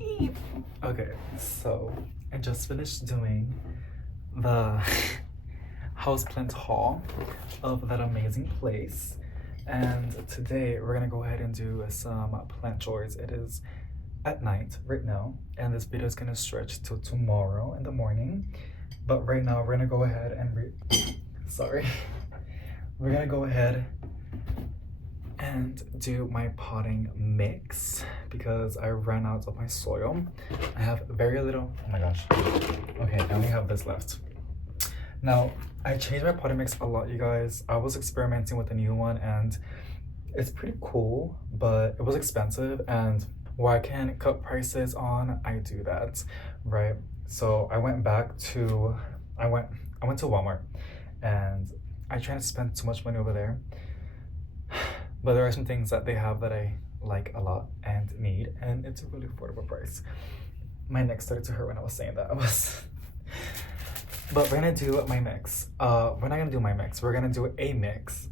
Okay, so I just finished doing the houseplant haul of that amazing place. And today we're gonna go ahead and do some plant chores. It is at night right now, and this video is gonna stretch till tomorrow in the morning. But right now we're gonna go ahead and we're gonna go ahead and do my potting mix because I ran out of my soil. I have very little. Oh my gosh. Okay, I only have this left. Now, I changed my potting mix a lot, you guys. I was experimenting with a new one and it's pretty cool, but it was expensive, and where I can cut prices on, I do that, right? So I went to Walmart, and I try to spend too much money over there. But there are some things that they have that I like a lot and need, and it's a really affordable price. My neck started to hurt when I was saying that. But we're gonna do my mix. We're not gonna do my mix. We're gonna do a mix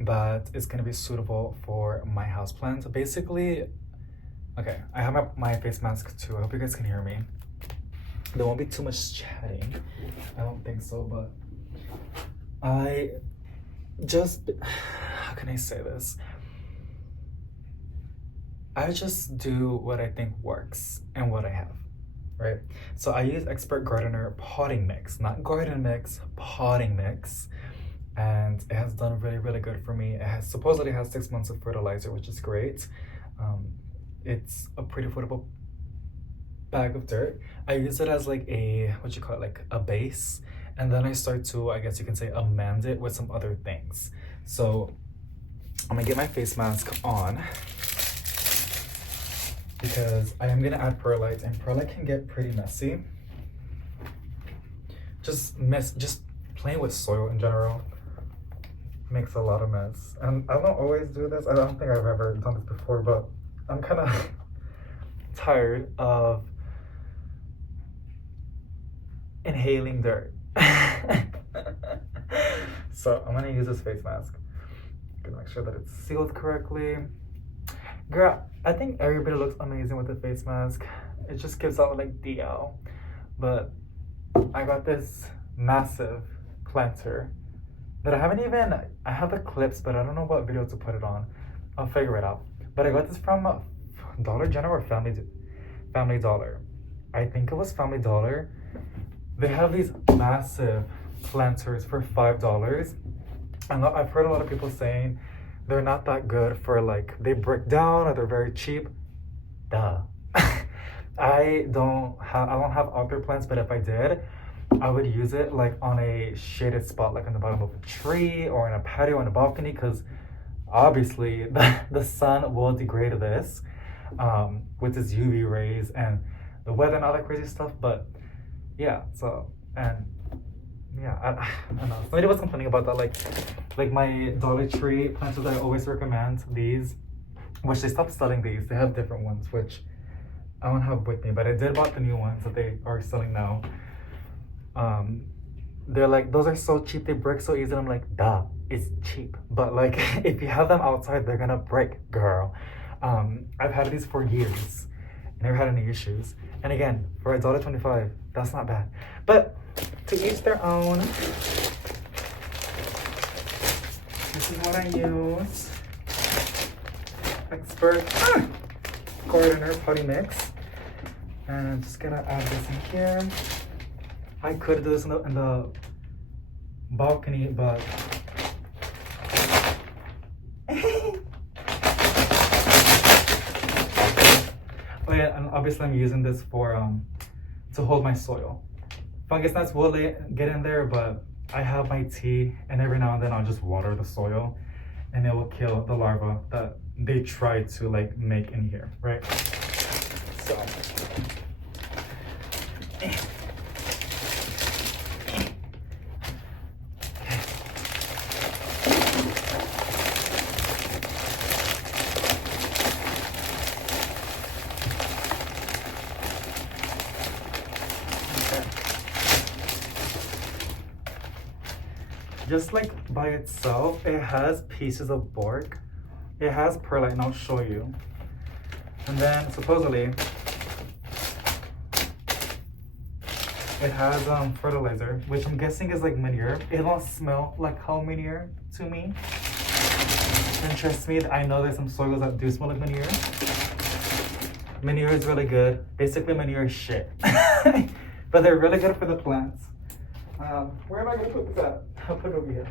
that is gonna be suitable for my houseplant. Basically, okay, I have my face mask too. I hope you guys can hear me. There won't be too much chatting. I don't think so, but I just, how can I say this? I just do what I think works and what I have, right? So I use Expert Gardener potting mix, not garden mix, potting mix. And it has done really, really good for me. It supposedly has 6 months of fertilizer, which is great. It's a pretty affordable bag of dirt. I use it as like a, like a base. And then I start to, I guess you can say, amend it with some other things. So I'm gonna get my face mask on because I am gonna add perlite, and perlite can get pretty messy. Just playing with soil in general makes a lot of mess. And I don't always do this. I don't think I've ever done this before, but I'm kind of tired of inhaling dirt. So I'm gonna use this face mask. I'm gonna make sure that it's sealed correctly. Girl, I think everybody looks amazing with the face mask. It just gives out like DL. But I got this massive planter that I have the clips, but I don't know what video to put it on. I'll figure it out. But I got this from Dollar General or Family Dollar. I think it was Family Dollar. They have these massive planters for $5. And I've heard a lot of people saying they're not that good for, like, they break down or they're very cheap. Duh. I don't have outdoor plants, but if I did, I would use it like on a shaded spot, like on the bottom of a tree or in a patio on a balcony, because obviously the sun will degrade this with its UV rays and the weather and all that crazy stuff. But yeah, so, and yeah, I don't know. Somebody was complaining about that, like my Dollar Tree planters that I always recommend, these, which they stopped selling these. They have different ones, which I don't have with me, but I did bought the new ones that they are selling now. They're like, those are so cheap, they break so easy. I'm like, duh, it's cheap. But like, if you have them outside, they're gonna break, girl. I've had these for years, never had any issues. And again, for $1.25, that's not bad. But to each their own. This is what I use. Expert Gardener potting mix. And I'm just gonna add this in here. I could do this in the balcony, but oh yeah, and obviously I'm using this for to hold my soil. Fungus gnats will get in there, but I have my tea, and every now and then I'll just water the soil, and it will kill the larvae that they try to like make in here, right? So. Just like by itself, it has pieces of bark. It has perlite, and I'll show you. And then supposedly, It has fertilizer, which I'm guessing is like manure. It won't smell like cow manure to me. And trust me, I know there's some soils that do smell like manure. Manure is really good. Basically, manure is shit. But they're really good for the plants. Where am I gonna put this at? I'll put it over here.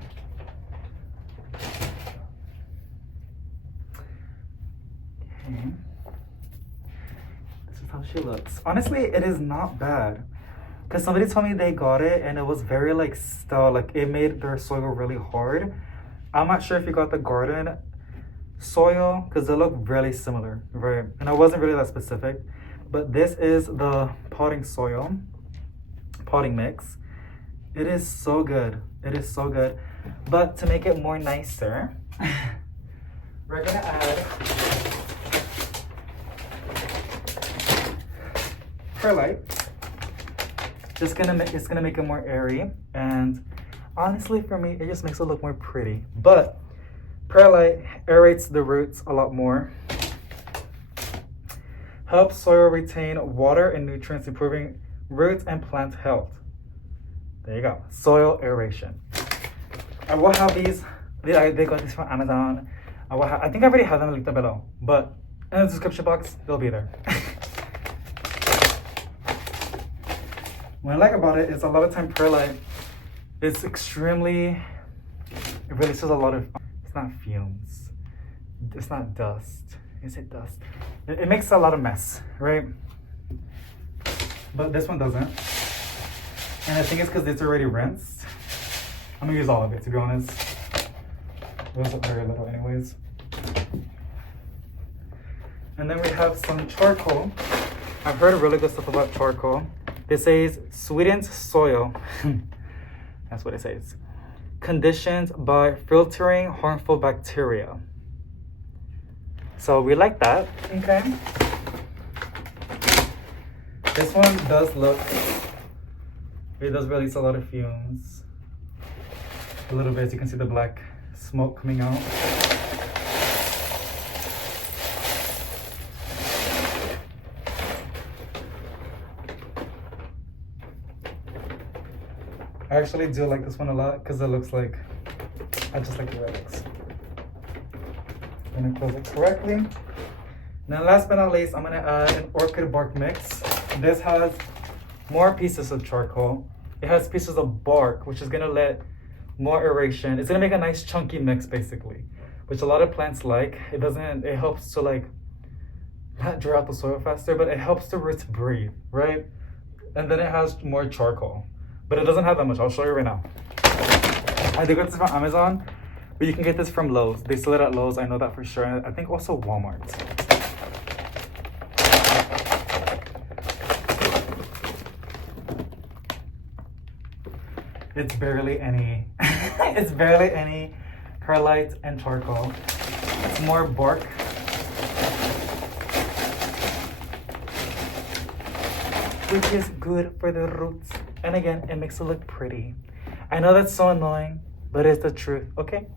Okay. This is how she looks. Honestly, it is not bad. Because somebody told me they got it and it was very like stale. Like it made their soil really hard. I'm not sure if you got the garden soil because they look really similar, right? And I wasn't really that specific. But this is the potting soil, potting mix. It is so good. It is so good. But to make it more nicer, we're gonna add perlite. It's gonna make it more airy, and honestly for me it just makes it look more pretty. But perlite aerates the roots a lot more, helps soil retain water and nutrients, improving roots and plant health. There you go, soil aeration. I will have these. They got these from Amazon. I think I already have them linked below, but in the description box they'll be there. What I like about it is a lot of time perlite, it releases a lot of, it's not fumes, it's not dust, is it dust? It makes a lot of mess, right? But this one doesn't. And I think it's because it's already rinsed. I'm gonna use all of it, to be honest. It was very little anyways. And then we have some charcoal. I've heard really good stuff about charcoal. It says sweetens soil. That's what it says. Conditioned by filtering harmful bacteria. So we like that. Okay. This one does look, it does release a lot of fumes. A little bit, as you can see the black smoke coming out. I actually do like this one a lot because it looks like, I just like the way it looks. I'm gonna close it correctly. Now last but not least, I'm gonna add an orchid bark mix. This has more pieces of charcoal. It has pieces of bark, which is gonna let more aeration. It's gonna make a nice chunky mix basically, which a lot of plants like. It helps to like, not dry out the soil faster, but it helps the roots breathe, right? And then it has more charcoal. But it doesn't have that much. I'll show you right now. I did get this from Amazon, but you can get this from Lowe's. They sell it at Lowe's, I know that for sure. And I think also Walmart. It's barely any, it's barely any perlite and charcoal. It's more bark. Which is good for the roots. And again, it makes it look pretty. I know that's so annoying, but it's the truth, okay?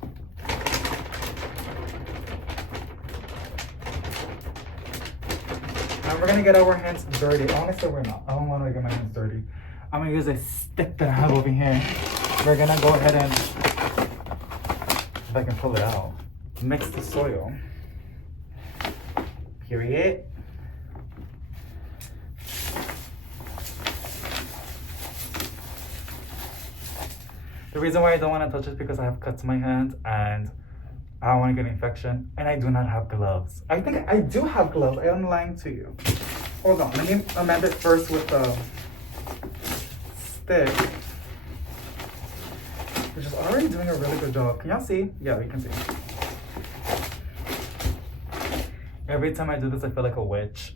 Now we're gonna get our hands dirty. Honestly, we're not. I don't wanna get my hands dirty. I'm gonna use a stick that I have over here. We're gonna go ahead and, if I can pull it out, mix the soil. Period. The reason why I don't want to touch it is because I have cuts in my hands and I don't want to get an infection, and I do not have gloves. I think I do have gloves. I am lying to you. Hold on, let me amend it first with the stick, which is already doing a really good job. Can y'all see? Yeah, you can see. Every time I do this, I feel like a witch.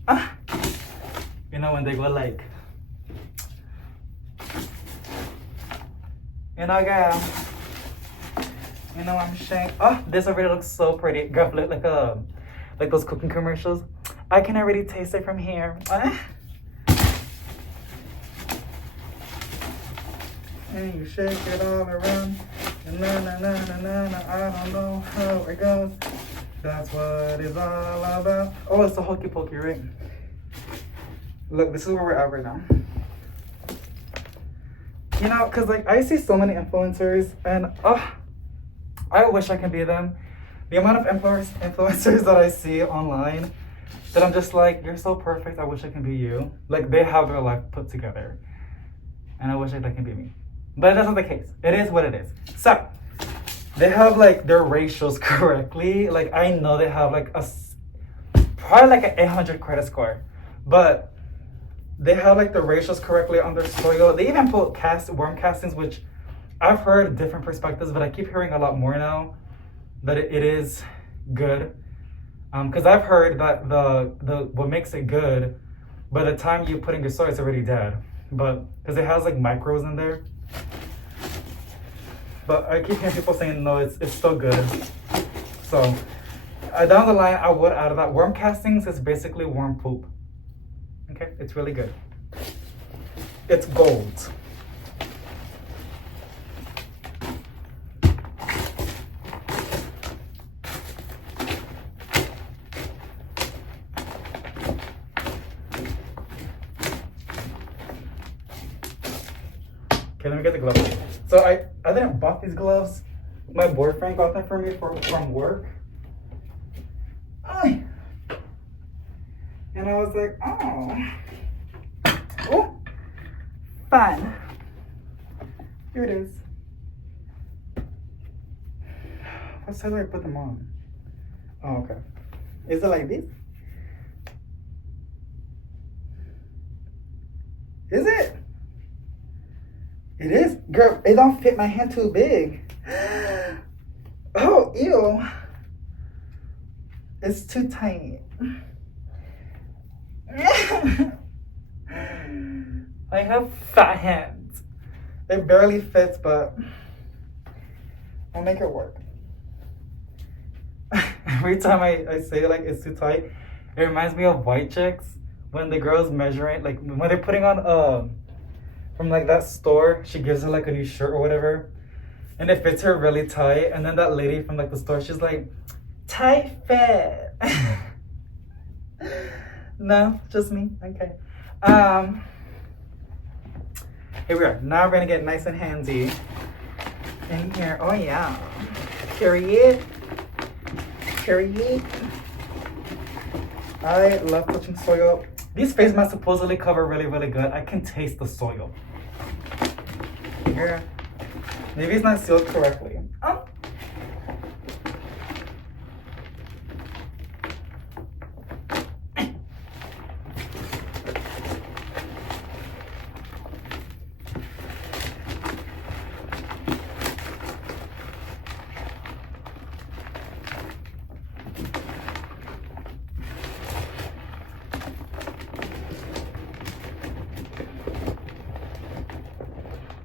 You know, when they go like, you know, girl. You know, I'm saying. Oh, this already looks so pretty. Girl, look like those cooking commercials. I can already taste it from here. And you shake it all around. And na na na na na na. I don't know how it goes. That's what it's all about. Oh, it's a hokey pokey, right? Look, this is where we're at right now. You know, because like I see so many influencers and I wish I can be them. The amount of influencers that I see online that I'm just like, you're so perfect, I wish I can be you. Like they have their life put together. And I wish that can be me. But that's not the case. It is what it is. So they have like their ratios correctly. Like I know they have like probably like an 800 credit score. But they have like the ratios correctly on their soil. They even put worm castings, which I've heard different perspectives, but I keep hearing a lot more now that it is good. Because I've heard that the what makes it good, by the time you put in your soil, it's already dead. But because it has like microbes in there. But I keep hearing people saying no, it's still good. So down the line, I would add that. Worm castings is basically worm poop. Okay, it's really good. It's gold. Okay, let me get the gloves. So I didn't buy these gloves. My boyfriend got them for me from work. Ay. And I was like, oh, fun. Here it is. What side do I put them on? Oh, okay. Is it like this? Is it? It is? Girl, it don't fit my hand too big. Oh, ew. It's too tight. I have fat hands. It barely fits, but I'll make it work. Every time I say like it's too tight, it reminds me of white chicks when the girls measuring, like when they're putting on from like that store, she gives her like a new shirt or whatever, and it fits her really tight, and then that lady from like the store, she's like, tight fit. No, just me. Okay. Here we are. Now we're gonna get nice and handy in here. Oh yeah. Period. Period. I love touching soil. These face masks supposedly cover really, really good. I can taste the soil. Here. Maybe it's not sealed correctly.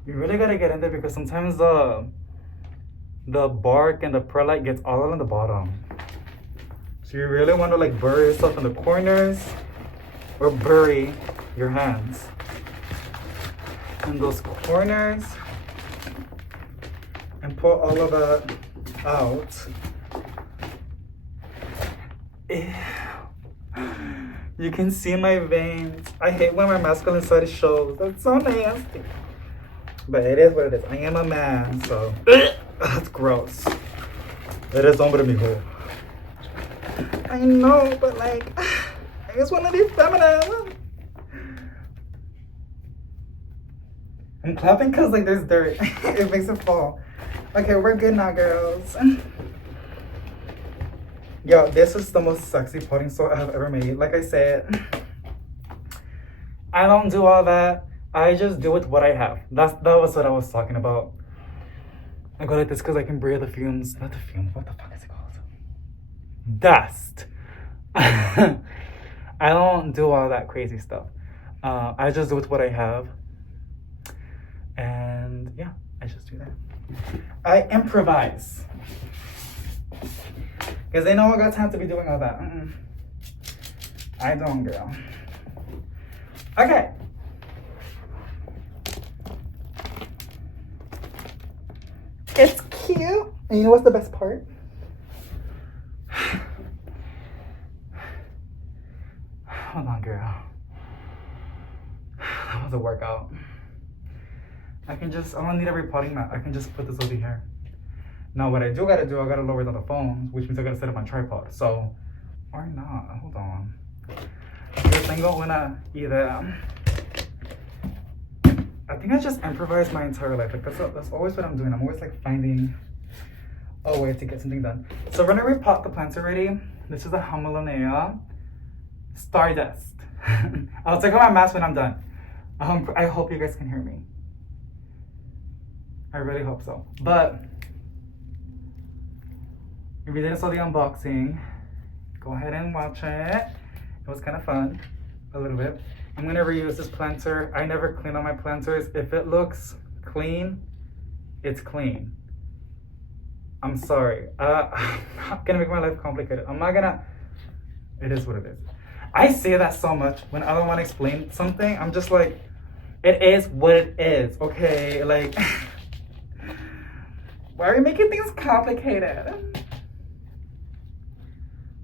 You really gotta get in there because sometimes the bark and the perlite gets all on the bottom. So you really want to like bury yourself in the corners or bury your hands in those corners and pull all of that out. Ew. You can see my veins. I hate when my masculine side shows. That's so nasty. But it is what it is. I am a man, so that's gross. It is hombre mijo. I know, but like, I just want to be feminine. I'm clapping because like there's dirt. It makes it fall. Okay, we're good now, girls. Yo, this is the most sexy potting soil I have ever made. Like I said, I don't do all that. I just do with what I have. That was what I was talking about. I go like this because I can breathe the fumes. Not the fumes. What the fuck is it called? Dust. I don't do all that crazy stuff. I just do with what I have. And yeah, I just do that. I improvise. Because they know I got time to be doing all that. I don't, girl. Okay. It's cute. And you know what's the best part? Hold on, girl. That was a workout. I don't need a repotting mat. I can just put this over here. Now what I gotta do, I gotta lower down the phone, which means I gotta set up my tripod. So, or not, hold on. Yo tengo una idea. I think I just improvised my entire life. Like that's always what I'm doing. I'm always like finding a way to get something done. So we're gonna repot the plants already. This is a Hamalanea Stardust. I'll take off my mask when I'm done. I hope you guys can hear me. I really hope so. But if you didn't saw the unboxing, go ahead and watch it. It was kind of fun, a little bit. I'm gonna reuse this planter. I never clean on my planters. If it looks clean, it's clean. I'm sorry. I'm not gonna make my life complicated. It is what it is. I say that so much when I don't want to explain something. I'm just like, it is what it is, okay? Like, why are we making things complicated?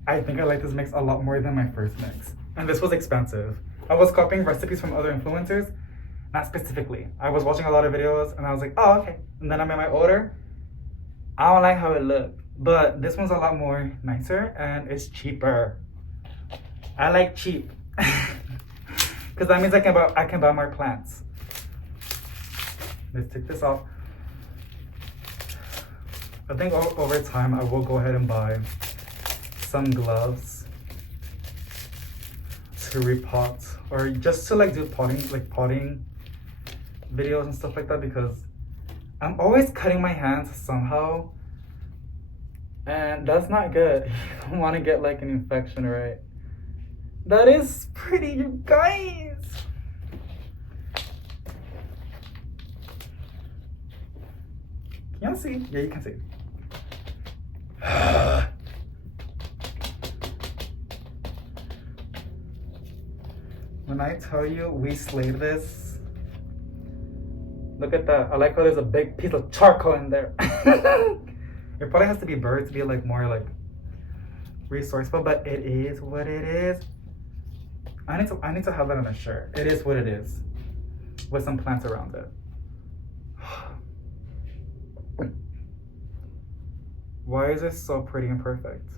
I think I like this mix a lot more than my first mix. And this was expensive. I was copying recipes from other influencers, not specifically. I was watching a lot of videos and I was like, oh, okay. And then I made my order. I don't like how it looked, but this one's a lot more nicer and it's cheaper. I like cheap. Because that means I can buy more plants. Let's take this off. I think over time I will go ahead and buy some gloves to repot, or just to like do potting videos and stuff like that, because I'm always cutting my hands somehow and that's not good. You don't want to get like an infection, right? That is pretty, you guys. Can y'all see? Yeah, you can see. When I tell you we slayed this, look at that. I like how there's a big piece of charcoal in there. It probably has to be burnt to be like more like resourceful, but it is what it is. I need to have that on a shirt. It is what it is, with some plants around it. Why is this so pretty and perfect?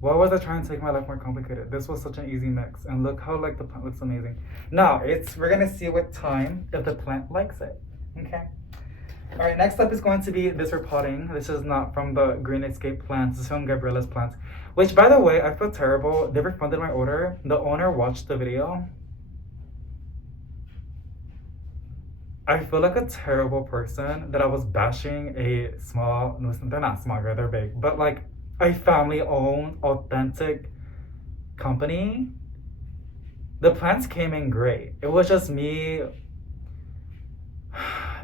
Why was I trying to make my life more complicated? This was such an easy mix, and look how like the plant looks amazing. Now we're gonna see with time if the plant likes it. Okay. All right. Next up is going to be this repotting. This is not from the Green Escape plants. This is from Gabriella's plants. Which, by the way, I feel terrible. They refunded my order. The owner watched the video. I feel like a terrible person that I was bashing a small, no, they're not small, they're big, but like a family-owned, authentic company. The plants came in great. It was just me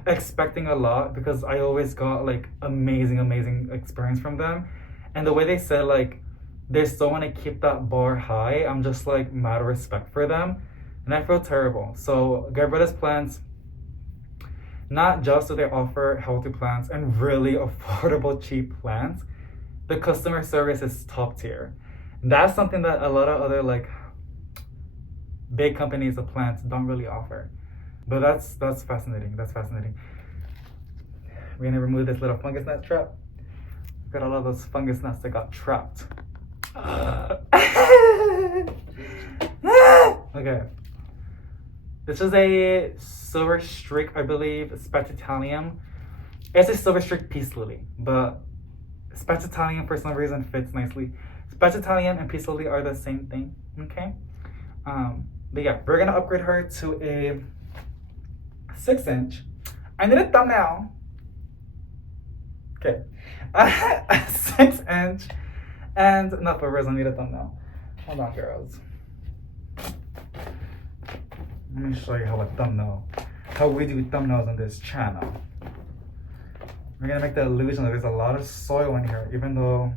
expecting a lot because I always got like amazing experience from them. And the way they said like, they still want to keep that bar high, I'm just like mad respect for them. And I feel terrible. So Gabriella's plants, not just do they offer healthy plants and really affordable, cheap plants, the customer service is top tier. That's something that a lot of other like big companies of plants don't really offer. But that's fascinating. That's fascinating. We're gonna remove this little fungus gnat trap. Got all of those fungus gnats that got trapped. Okay. This is a silver streak, I believe, Spatitalium. It's a silver streak peace lily, but Spatitalium for some reason fits nicely. Spatitalium and peace lily are the same thing, okay? But yeah, we're gonna upgrade her to a 6-inch. I need a thumbnail. Okay, a 6-inch, and not for real, I need a thumbnail. Hold on, girls. Let me show you how we do thumbnails on this channel. We're gonna make the illusion that there's a lot of soil in here, even though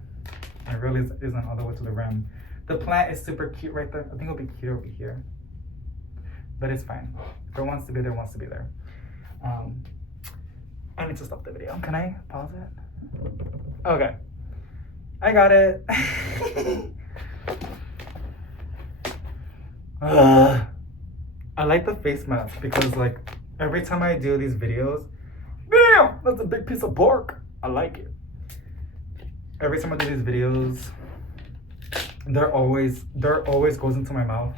it really isn't all the way to the rim. The plant is super cute right there. I think it'll be cute over here, but it's fine. If it wants to be there, it wants to be there. I need to stop the video. Can I pause it? Okay, I got it. I like the face mask because like every time I do these videos, damn, that's a big piece of pork. I like it. Every time I do these videos, they're always goes into my mouth,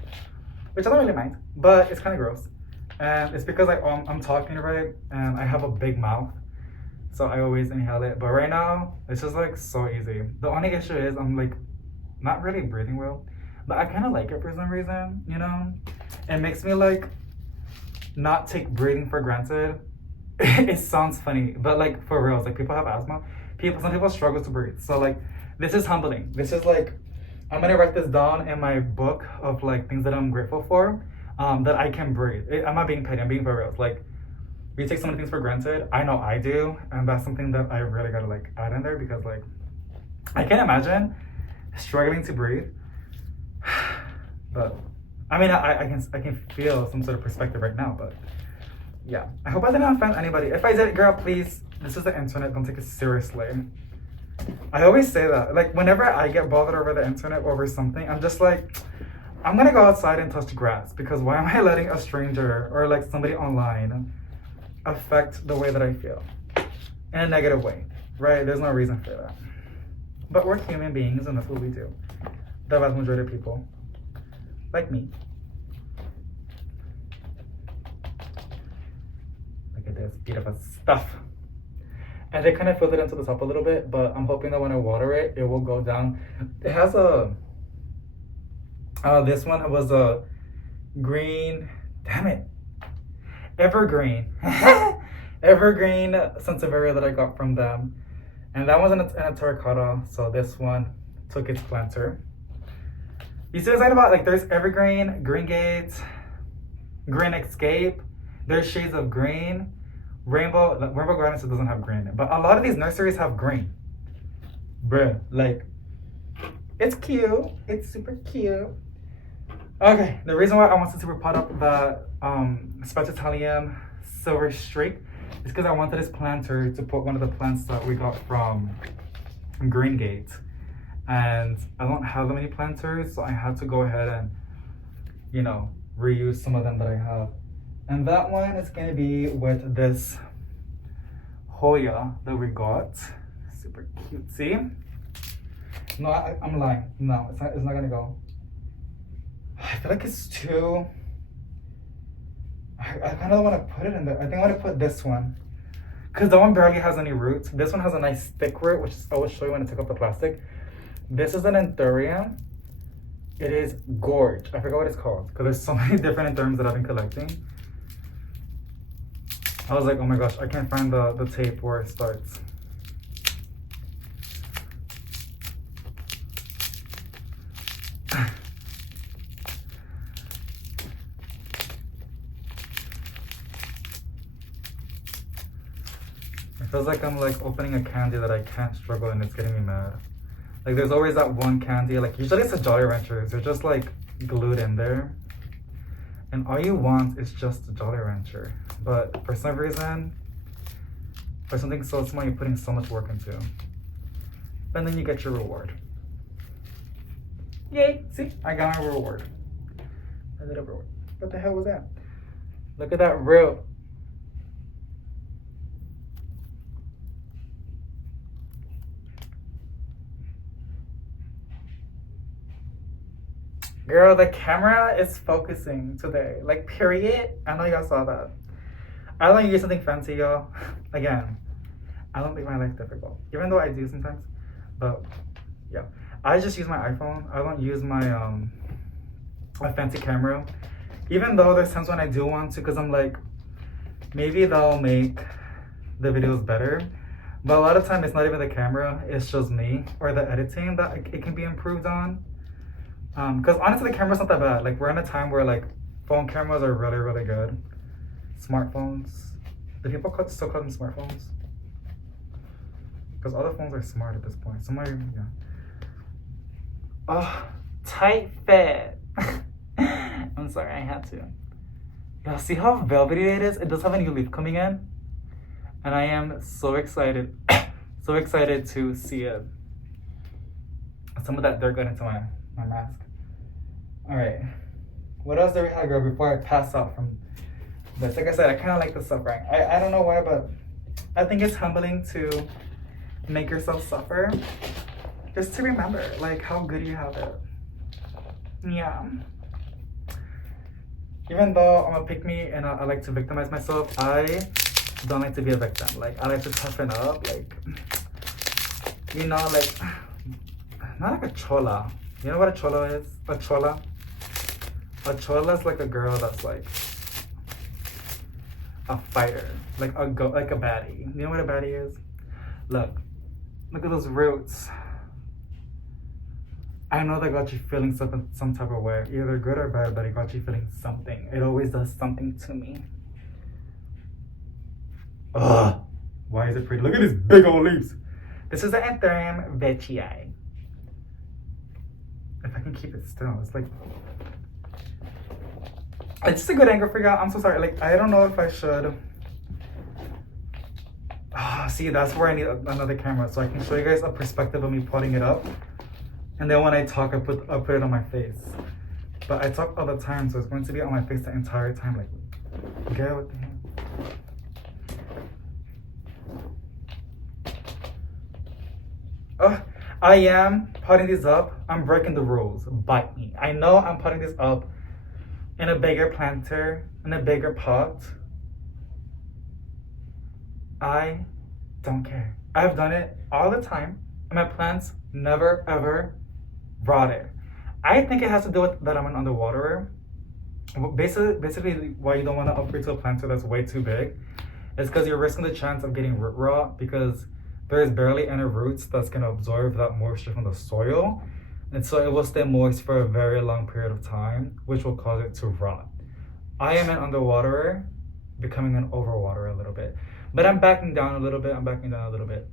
which I don't really mind, but it's kind of gross. And it's because I'm talking right and I have a big mouth, so I always inhale it. But right now, it's just like so easy. The only issue is I'm like not really breathing well, but I kind of like it for some reason, you know? It makes me like not take breathing for granted. It sounds funny, but like for real, like people have asthma. Some people struggle to breathe. So like this is humbling. This is like I'm gonna write this down in my book of like things that I'm grateful for, that I can breathe. I'm not being petty. I'm being for real. Like we take so many things for granted. I know I do, and that's something that I really gotta like add in there because like I can't imagine struggling to breathe. But I mean, I can feel some sort of perspective right now. But yeah, I hope I didn't offend anybody. If I did, girl, please. This is the internet. Don't take it seriously. I always say that. Like whenever I get bothered over the internet over something, I'm just like, I'm gonna go outside and touch grass because why am I letting a stranger or like somebody online affect the way that I feel in a negative way, right? There's no reason for that. But we're human beings and that's what we do. The vast majority of people, like me. Look at this beautiful stuff. And they kind of filled it into the top a little bit, but I'm hoping that when I water it, it will go down. It has a, this one was a green, damn it, evergreen. Evergreen Sansevieria that I got from them. And that was in a terracotta, so this one took its planter. You see what I'm saying about, like, there's evergreen, green gate, green escape, there's shades of green. Rainbow Gardens doesn't have green in it, but a lot of these nurseries have green. Bruh, like, it's cute. It's super cute. Okay, the reason why I wanted to repot up the Spatitalium Silver Streak is because I wanted this planter to put one of the plants that we got from Green Gate. And I don't have that many planters, so I had to go ahead and, you know, reuse some of them that I have. And that one is gonna be with this Hoya that we got. Super cute, see? No, I'm lying. No, it's not gonna go. I feel like it's too, I kind of want to put it in there. I think I want to put this one. Because the one barely has any roots. This one has a nice thick root, which I will show you when I take off the plastic. This is an Anthurium. It is gorge. I forgot what it's called. Because there's so many different Anthuriums that I've been collecting. I was like, oh my gosh, I can't find the tape where it starts. It feels like I'm like opening a candy that I can't struggle and it's getting me mad. Like there's always that one candy, like usually it's a Jolly Ranchers. They're just like glued in there. And all you want is just a Jolly Rancher. But for some reason, for something so small, you're putting so much work into. And then you get your reward. Yay, see, I got my reward. I did a reward. What the hell was that? Look at that root. Girl, the camera is focusing today. Like, period. I know y'all saw that. I don't use something fancy, y'all. Again, I don't make my life difficult. Even though I do sometimes. But, yeah. I just use my iPhone. I don't use my a fancy camera. Even though there's times when I do want to, because I'm like, maybe that'll make the videos better. But a lot of time, it's not even the camera. It's just me. Or the editing that it can be improved on. Because honestly, the camera's not that bad. Like, we're in a time where like phone cameras are really, really good. Smartphones. Do people still call them smartphones? Because all the phones are smart at this point. Some are, yeah. Oh, tight fit. I'm sorry, I had to. Y'all see how velvety it is? It does have a new leaf coming in. And I am so excited. So excited to see it. Some of that dirt got into my mask. All right. What else do we have, girl, before I pass out from this? Like I said, I kind of like the suffering. I don't know why, but I think it's humbling to make yourself suffer. Just to remember, like, how good you have it. Yeah. Even though I'm a pick-me and I like to victimize myself, I don't like to be a victim. Like, I like to toughen up. Like, you know, like, not like a chola. You know what a chola is? A chola? A chola is like a girl that's like a fighter. Like a baddie. You know what a baddie is? Look at those roots. I know that got you feeling some type of way, either good or bad, but it got you feeling something. It always does something to me. Ugh, why is it pretty? Look at these big old leaves. This is the Anthurium veitchii. If I can keep it still, it's like, it's just a good angle for y'all. I'm so sorry. Like, I don't know if I should. See, that's where I need another camera so I can show you guys a perspective of me potting it up. And then when I talk, I put it on my face. But I talk all the time, so it's going to be on my face the entire time. Like, get with me. I am potting these up. I'm breaking the rules. Bite me. I know I'm potting this up in a bigger planter, in a bigger pot. I don't care. I've done it all the time, and my plants never ever rotted. I think it has to do with that I'm an underwaterer. Basically, why you don't want to upgrade to a planter that's way too big is because you're risking the chance of getting root rot, because there is barely any roots that's going to absorb that moisture from the soil, and so it will stay moist for a very long period of time, which will cause it to rot. I am an underwaterer, becoming an overwaterer a little bit, but I'm backing down a little bit.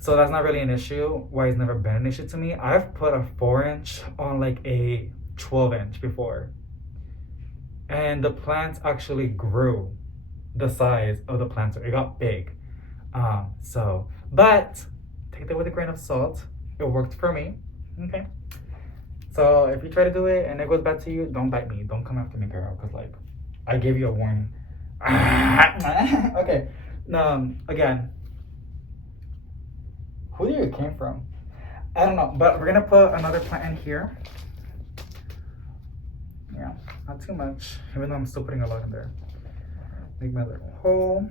So that's not really an issue. Why it's never been an issue to me. I've put a 4-inch on like a 12-inch before, and the plants actually grew the size of the planter. It got big. But take that with a grain of salt. It worked for me. Okay. So if you try to do it and it goes bad to you, don't bite me. Don't come after me, girl, because like I gave you a warning. Okay. Again, who do you came from? I don't know, but we're gonna put another plant in here. Yeah, not too much, even though I'm still putting a lot in there. Make my little hole.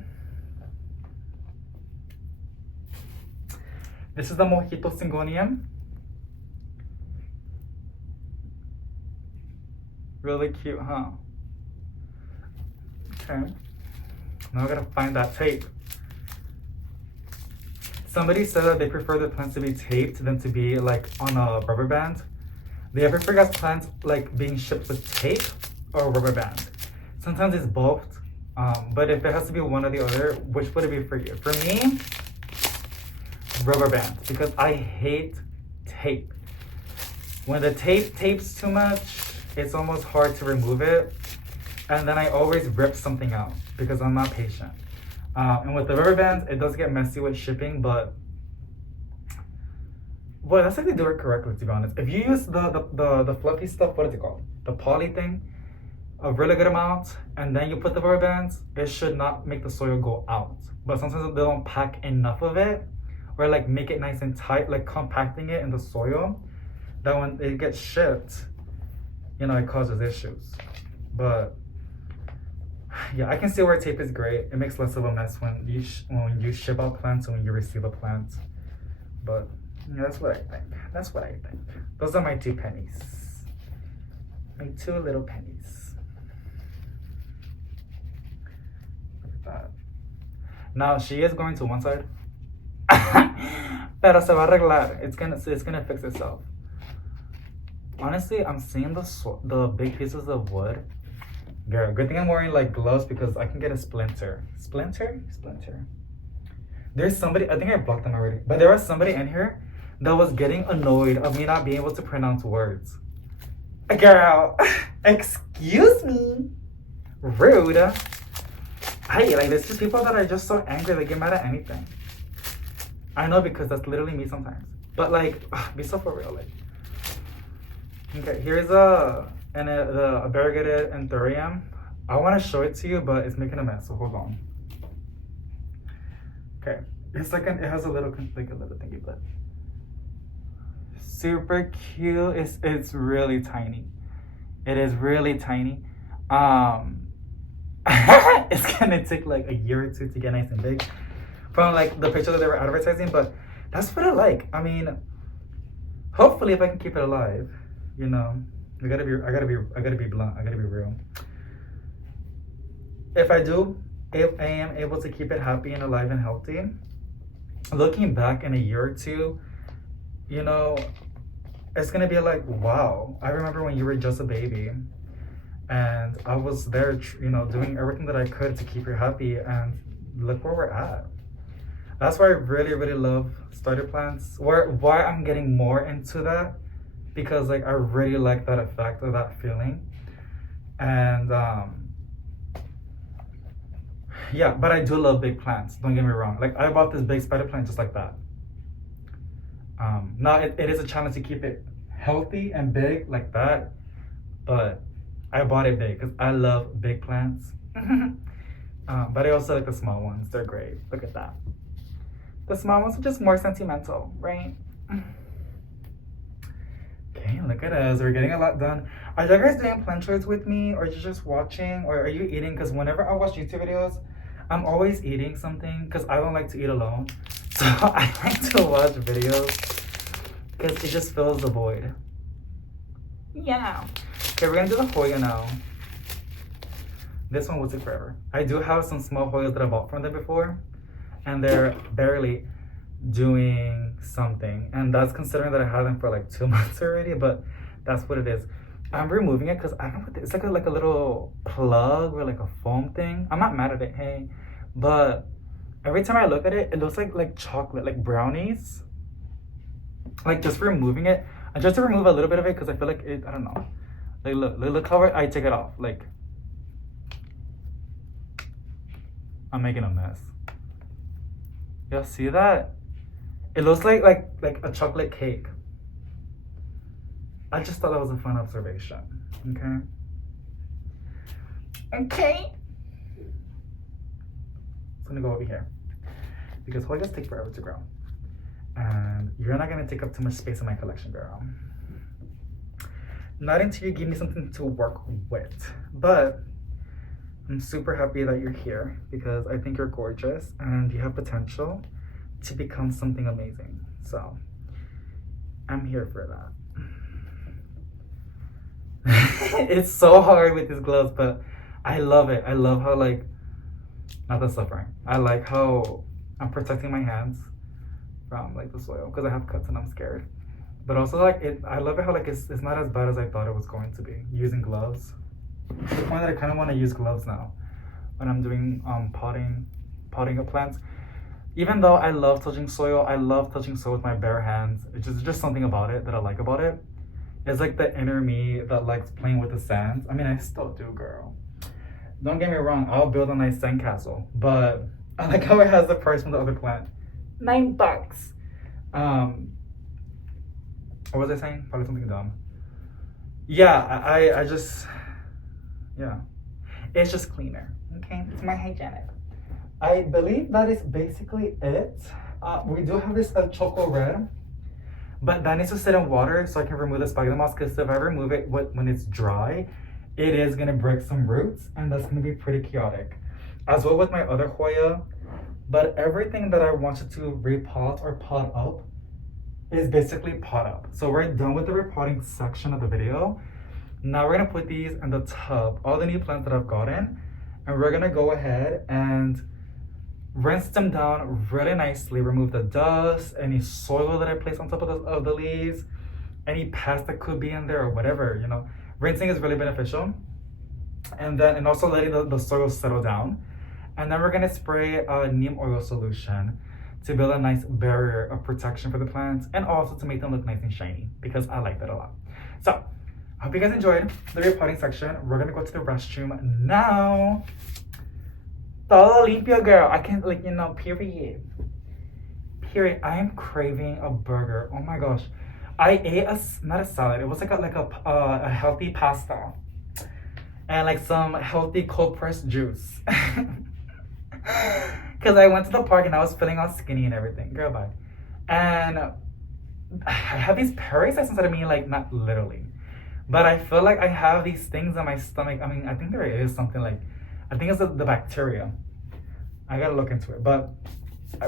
This is the Mojito Syngonium. Really cute, huh? Okay. Now I gotta find that tape. Somebody said that they prefer the plants to be taped than to be like on a rubber band. Do you ever forget plants like being shipped with tape or rubber band? Sometimes it's both. But if it has to be one or the other, which would it be for you? For me, rubber band, because I hate tape. When the tape tapes too much, it's almost hard to remove it. And then I always rip something out because I'm not patient. And with the rubber bands, it does get messy with shipping, but well, that's like they do it correctly, to be honest. If you use the fluffy stuff, what is it called? The poly thing, a really good amount, and then you put the rubber bands, it should not make the soil go out. But sometimes they don't pack enough of it, or like make it nice and tight, like compacting it in the soil, that when it gets shipped, you know, it causes issues. But yeah, I can see where tape is great. It makes less of a mess when you ship out plants and when you receive a plant. But yeah, that's what I think. Those are my 2 pennies. My 2 little pennies. Look at that. Now she is going to one side. Pero se va a arreglar. It's gonna fix itself. Honestly, I'm seeing the big pieces of wood. Girl, good thing I'm wearing like gloves because I can get a splinter. Splinter? There's somebody, I think I blocked them already, but there was somebody in here that was getting annoyed of me not being able to pronounce words. Girl, excuse me. Rude. Hey, like there's just people that are just so angry they get mad at anything. I know, because that's literally me sometimes. But like, be so for real, like. Okay, here's a and the variegated anthurium. I want to show it to you, but it's making a mess, so hold on. Okay, it's like it has a little thingy, but super cute. It's really tiny. It is really tiny. It's gonna take like a year or two to get nice and big from like the picture that they were advertising, but that's what I like. I mean, hopefully if I can keep it alive, you know, I gotta be blunt. I gotta be real. If I do, if I am able to keep it happy and alive and healthy, looking back in a year or two, you know, it's gonna be like, wow, I remember when you were just a baby and I was there, you know, doing everything that I could to keep you happy, and look where we're at. That's why I really, really love starter plants. Why I'm getting more into that, because like I really like that effect of that feeling. And yeah, but I do love big plants, don't get me wrong. Like I bought this big spider plant just like that. Now it is a challenge to keep it healthy and big like that, but I bought it big because I love big plants. But I also like the small ones. They're great. Look at that. The small ones are just more sentimental, right? Okay, look at us. We're getting a lot done. Are you guys doing plant chores with me, or are you just watching, or are you eating? Because whenever I watch YouTube videos, I'm always eating something because I don't like to eat alone. So I like to watch videos because it just fills the void. Yeah. Okay, we're gonna do the Hoya now. This one will take forever. I do have some small Hoyas that I bought from them before, and they're barely doing something. And that's considering that I had them for like 2 months already, but that's what it is. I'm removing it because I don't know what it's like a little plug or like a foam thing. I'm not mad at it, hey, but every time I look at it, it looks like chocolate, like brownies. Like just removing it, I just to remove a little bit of it because I feel like it, I don't know. Like look how I take it off. Like I'm making a mess. Y'all see that? It looks like a chocolate cake. I just thought that was a fun observation. Okay. It's gonna go over here because Hoyas take forever to grow, and you're not gonna take up too much space in my collection, girl. Not until you give me something to work with. But I'm super happy that you're here because I think you're gorgeous and you have potential to become something amazing. So I'm here for that. It's so hard with these gloves, but I love it. I love how not the suffering. I like how I'm protecting my hands from like the soil because I have cuts and I'm scared. But also I love it how it's not as bad as I thought it was going to be using gloves. To the point that I kind of want to use gloves now when I'm doing potting of plants. Even though I love touching soil, I love touching soil with my bare hands. It's just something about it that I like about it. It's like the inner me that likes playing with the sands. I mean, I still do, girl. Don't get me wrong, I'll build a nice sandcastle, but I like how it has the price from the other plant. $9. What was I saying? Probably something dumb. Yeah, I just, yeah. It's just cleaner, okay? It's more hygienic. I believe that is basically it. We do have this choco red, but that needs to sit in water so I can remove the sphagnum moss, because if I remove it when it's dry, it is gonna break some roots, and that's gonna be pretty chaotic. As well with my other Hoya, but everything that I wanted to repot or pot up is basically pot up. So we're done with the repotting section of the video. Now we're gonna put these in the tub, all the new plants that I've gotten, and we're gonna go ahead and rinse them down really nicely, remove the dust, any soil that I placed on top of the leaves, any pest that could be in there or whatever, you know. Rinsing is really beneficial. And also letting the soil settle down. And then we're gonna spray a neem oil solution to build a nice barrier of protection for the plants, and also to make them look nice and shiny, because I like that a lot. So, I hope you guys enjoyed the repotting section. We're gonna go to the restroom now. Todo limpio, girl. I can't, period. Period. I am craving a burger. Oh my gosh. I ate not a salad. It was like a healthy pasta and like some healthy cold pressed juice. Cause I went to the park and I was feeling all skinny and everything. Girl, bye. And I have these parasites inside of me, like not literally, but I feel like I have these things in my stomach. I mean, I think there is something like, I think it's the bacteria. I gotta look into it, but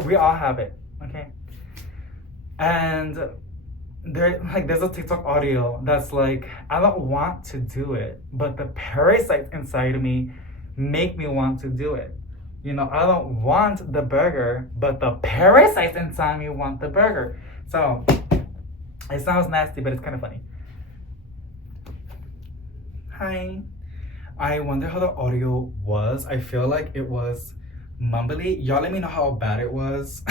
we all have it, okay? And there's a TikTok audio that's like, I don't want to do it, but the parasites inside of me make me want to do it. You know, I don't want the burger, but the parasites inside me want the burger. So it sounds nasty, but it's kind of funny. Hi. I wonder how the audio was. I feel like it was mumbly. Y'all let me know how bad it was.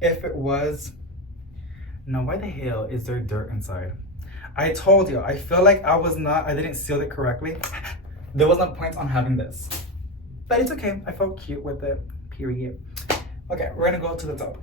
If it was, no, why the hell is there dirt inside? I told you, I feel like I didn't seal it correctly. There was no point on having this. But it's okay, I felt cute with it, period. Okay, we're gonna go to the top.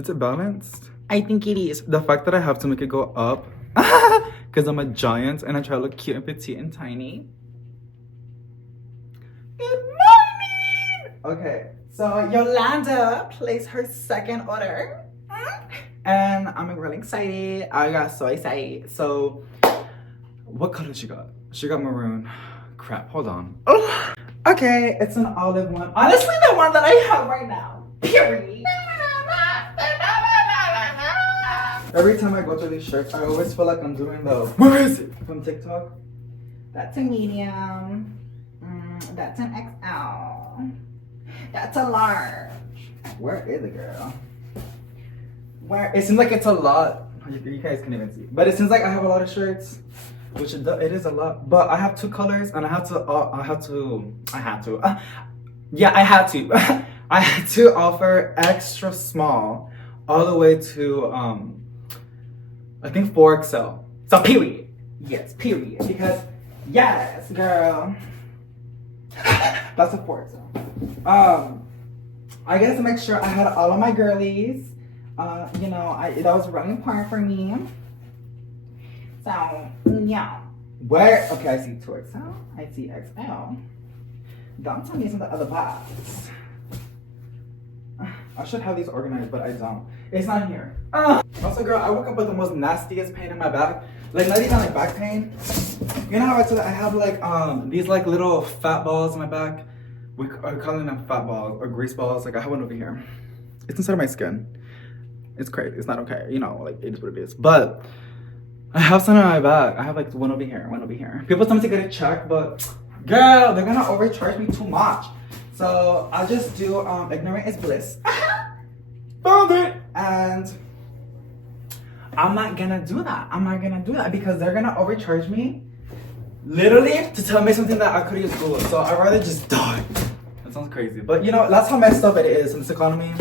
Is it balanced? I think it is. The fact that I have to make it go up because I'm a giant and I try to look cute and petite and tiny. Good morning! Okay, so Yolanda placed her second order. And I'm really excited. I got so excited. So, what color she got? She got maroon. Crap, hold on. Oh, okay, it's an olive one. Honestly, the one that I have right now. Period. Every time I go through these shirts, I always feel like I'm doing the where is it from TikTok? That's a medium. That's an XL. That's a large. Where is it, girl? Where? It seems like it's a lot. You guys can't even see, but it seems like I have a lot of shirts, which it is a lot. But I have 2 colors, and I had to. I had to. I had to offer extra small, all the way to I think 4XL. So period. Yes, period. Because yes, girl. That's a 4XL. I guess to make sure I had all of my girlies. You know, that was really important for me. So yeah. Where? Okay, I see 2XL. I see XL. Don't tell me it's in the other box. I should have these organized, but I don't. It's not here. Also, girl, I woke up with the most nastiest pain in my back. Like, not even like back pain. You know how I said I have like these like little fat balls in my back? We are calling them fat balls or grease balls. Like, I have one over here. It's inside of my skin. It's crazy. It's not okay. You know, like, it is what it is. But I have some on my back. I have like one over here, one over here. People tell me to get it checked, but girl, they're gonna overcharge me too much. So I'll just do ignorant is bliss. Found it! And I'm not gonna do that. I'm not gonna do that because they're gonna overcharge me literally to tell me something that I could use Google. So I'd rather just die. That sounds crazy. But you know, that's how messed up it is in this economy.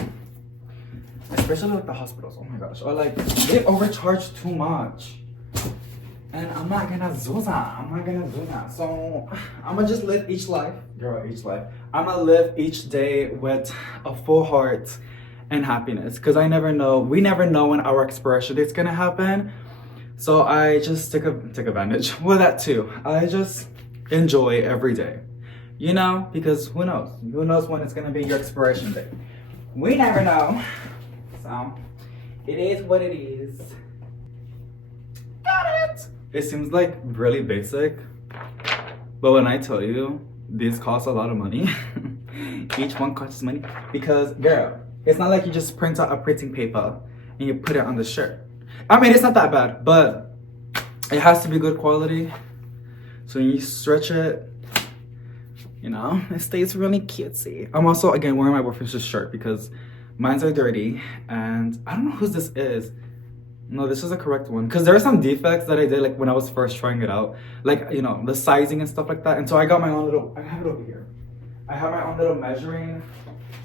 Especially like the hospitals. Oh my gosh. Or like they overcharge too much. And I'm not gonna do that. I'm not gonna do that. So I'm gonna just live each life. Girl, each life. I'm gonna live each day with a full heart and happiness. Because I never know. We never know when our expiration date's gonna happen. So I just take advantage. Well, that too. I just enjoy every day. You know? Because who knows? Who knows when it's gonna be your expiration date? We never know. So it is what it is. Got it! It seems like really basic, but when I tell you, these cost a lot of money. Each one costs money because, girl, it's not like you just print out a printing paper and you put it on the shirt. I mean, it's not that bad, but it has to be good quality. So when you stretch it, you know, it stays really cutesy. I'm also, again, wearing my boyfriend's shirt because mines are dirty and I don't know whose this is. No, this is the correct one. Because there are some defects that I did like when I was first trying it out. Like, you know, the sizing and stuff like that. And so I got my own little, I have it over here. I have my own little measuring.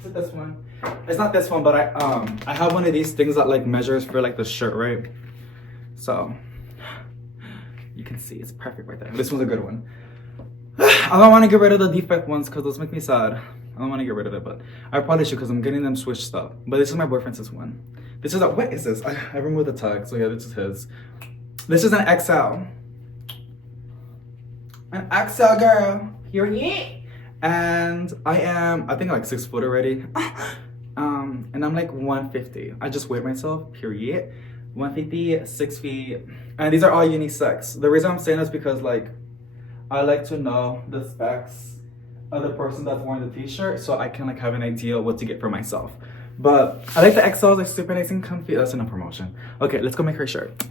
Is it this one? It's not this one, but I have one of these things that like measures for like the shirt, right? So you can see it's perfect right there. This one's a good one. I don't want to get rid of the defect ones because those make me sad. I don't want to get rid of it, but I probably should because I'm getting them switched up. But this is my boyfriend's one. This is a, what is this? I removed the tag, so yeah, this is his. This is an XL. An XL girl, period. And I think like 6 foot already. And I'm like 150. I just weighed myself, period. 150, 6 feet. And these are all unisex. The reason I'm saying this is because like, I like to know the specs of the person that's wearing the t-shirt so I can like have an idea what to get for myself. But I like the XLs, like super nice and comfy. That's in a promotion. Okay, let's go make her shirt.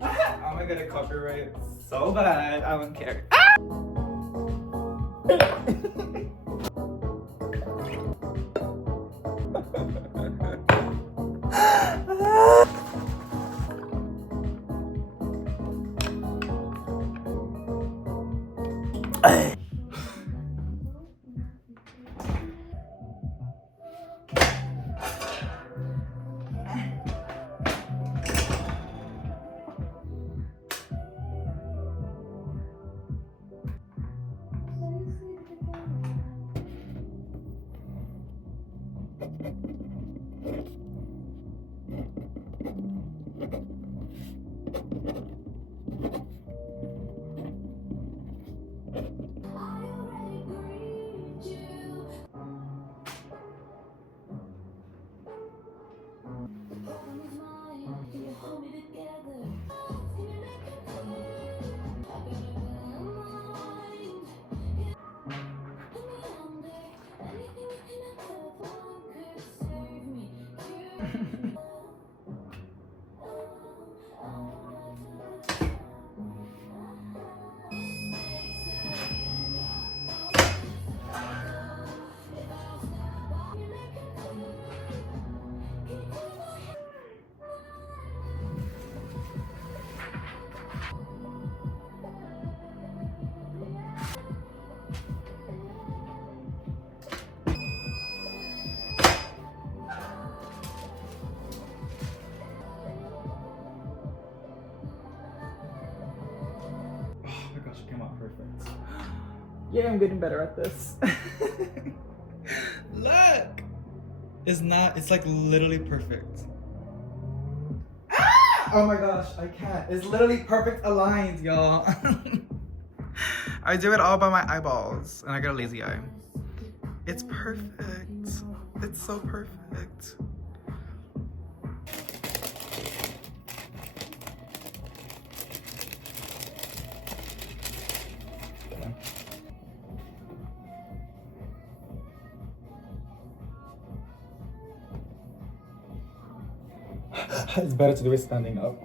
I'm gonna get a copyright so bad, I don't care. Yeah, I'm getting better at this. Look! It's like literally perfect. Ah! Oh my gosh, I can't. It's literally perfect aligned, y'all. I do it all by my eyeballs and I got a lazy eye. It's perfect. It's so perfect. It's better to do it standing up.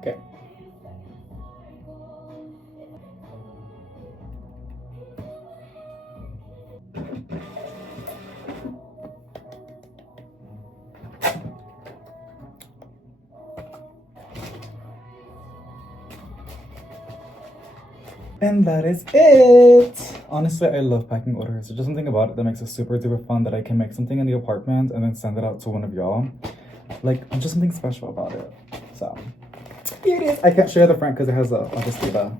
Okay. And that is it. Honestly, I love packing orders. There's just something about it that makes it super duper fun that I can make something in the apartment and then send it out to one of y'all. Like, just something special about it. So, here it is. I can't share the front because it has obviously the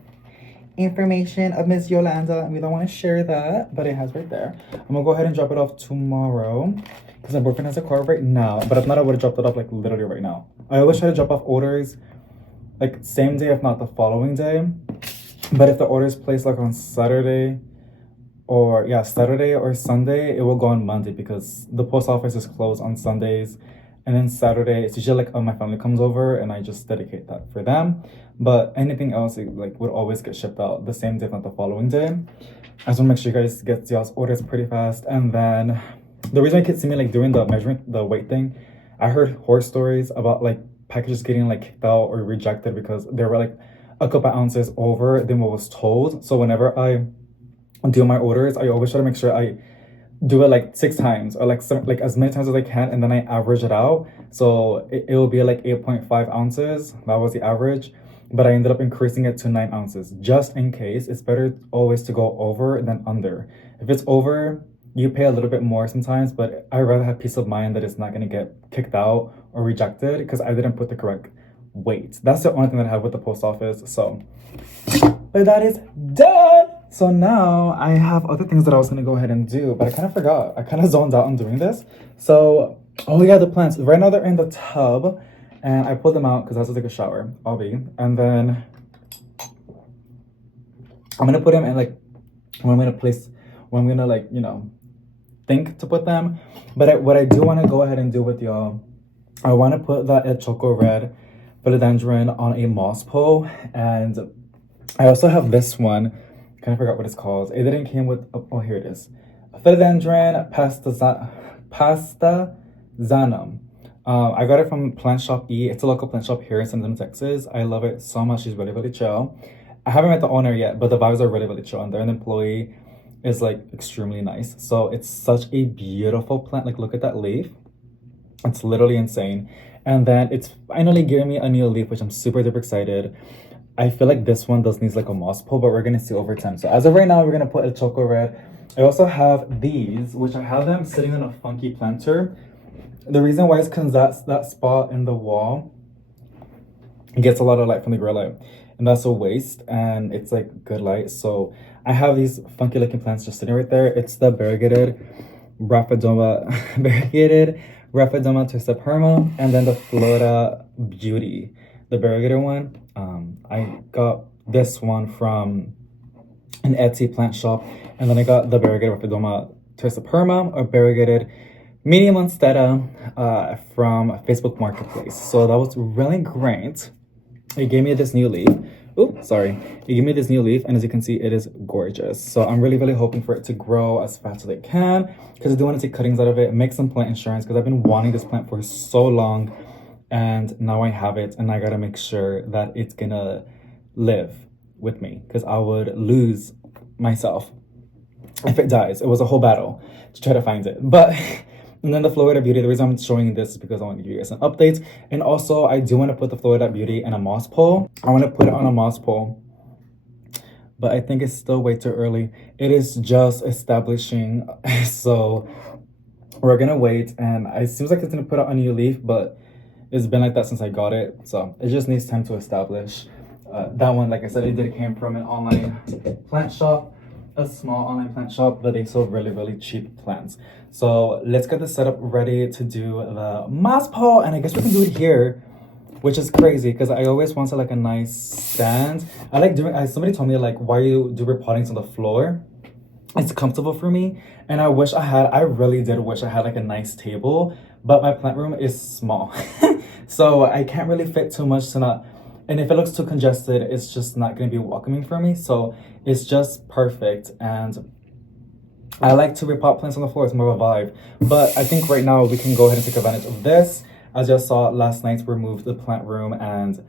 information of Miss Yolanda, and we don't want to share that, but it has right there. I'm gonna go ahead and drop it off tomorrow because my boyfriend has a car right now. But if not, I would have dropped it off like literally right now. I always try to drop off orders like same day, if not the following day. But if the order is placed like on Saturday or Saturday or Sunday, it will go on Monday because the post office is closed on Sundays. And then Saturday, it's usually like my family comes over and I just dedicate that for them. But anything else, it like would always get shipped out the same day, if not the following day. I just want to make sure you guys get y'all's orders pretty fast. And then the reason I keep seeing me like doing the measurement, the weight thing, I heard horror stories about like packages getting like kicked out or rejected because they were like a couple ounces over than what was told. So whenever I do my orders, I always try to make sure I do it like 6 times or like like as many times as I can, and then I average it out. So it will be like 8.5 ounces. That was the average, but I ended up increasing it to 9 ounces just in case. It's better always to go over than under. If it's over, you pay a little bit more sometimes, but I'd rather have peace of mind that it's not going to get kicked out or rejected because I didn't put the correct weight. That's the only thing that I have with the post office. So, but that is done. So now I have other things that I was gonna go ahead and do, but I kind of forgot. I kind of zoned out on doing this. So, oh yeah, the plants. Right now they're in the tub, and I pulled them out because I have to take a shower. And then I'm gonna put them in like where I'm gonna like think to put them. But what I do want to go ahead and do with y'all, I want to put that El Choco Red philodendron on a moss pole, and I also have this one. Kind of forgot what it's called. It didn't came with. Oh, here it is. Philodendron pasta zanum. I got it from Plant Shop E. It's a local plant shop here in San Antonio, Texas. I love it so much. She's really, really chill. I haven't met the owner yet, but the vibes are really, really chill, and they're an employee is like extremely nice. So it's such a beautiful plant. Like, look at that leaf. It's literally insane. And then it's finally giving me a new leaf, which I'm super duper excited. I feel like this one does needs like a moss pole, but we're gonna see over time. So as of right now, we're gonna put a choco red. I also have these, which I have them sitting on a funky planter. The reason why is because that spot in the wall gets a lot of light from the grow light, and that's a waste, and it's like good light. So I have these funky looking plants just sitting right there. It's the variegated variegated Repotting Twisted Perma, and then the Florida Beauty, the variegated one. I got this one from an Etsy plant shop, and then I got the variegated Repotting Twisted Perma or variegated Medium Monstera from Facebook Marketplace. So that was really great. It gave me this new leaf. Oops, sorry. It gave me this new leaf, and as you can see, it is gorgeous. So I'm really, really hoping for it to grow as fast as it can, because I do want to take cuttings out of it, make some plant insurance, because I've been wanting this plant for so long, and now I have it, and I gotta make sure that it's gonna live with me, because I would lose myself if it dies. It was a whole battle to try to find it, but and then the Florida Beauty, the reason I'm showing this is because I want to give you guys an update. And also, I do want to put the Florida Beauty in a moss pole. I want to put it on a moss pole, but I think it's still way too early. It is just establishing, so we're gonna wait. And it seems like it's gonna put out a new leaf, but it's been like that since I got it. So it just needs time to establish. That one, like I said, it came from an online plant shop. A small online plant shop, but they sell really, really cheap plants. So let's get the setup ready to do the moss pole, and I guess we can do it here, which is crazy because I always wanted like a nice stand. I like doing. Somebody told me like, why you do repottings on the floor? It's comfortable for me, and I really did wish I had like a nice table, but my plant room is small, so I can't really fit too much to not. And if it looks too congested, it's just not going to be welcoming for me. So it's just perfect. And I like to repot plants on the floor. It's more of a vibe. But I think right now we can go ahead and take advantage of this. As you saw last night, we moved the plant room. And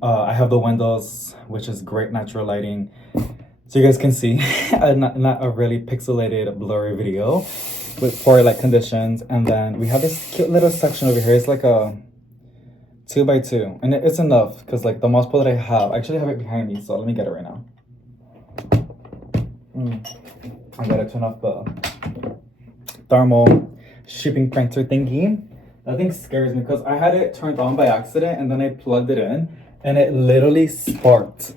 I have the windows, which is great natural lighting. So you guys can see not a really pixelated, blurry video with poor light conditions. And then we have this cute little section over here. It's like a 2x2, and it's enough because like the moss pole that I actually have it behind me, so let me get it right now. I gotta turn off the thermal shipping printer thingy. That thing scares me because I had it turned on by accident and then I plugged it in and it literally sparked.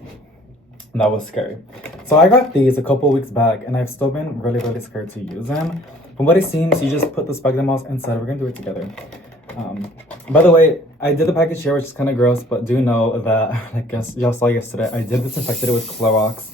That was scary. So I got these a couple weeks back and I've still been really, really scared to use them. From what it seems, you just put the sphagnum moss inside. We're gonna do it together. By the way, I did the package here, which is kind of gross, but do know that, like y'all saw yesterday, I did disinfect it with Clorox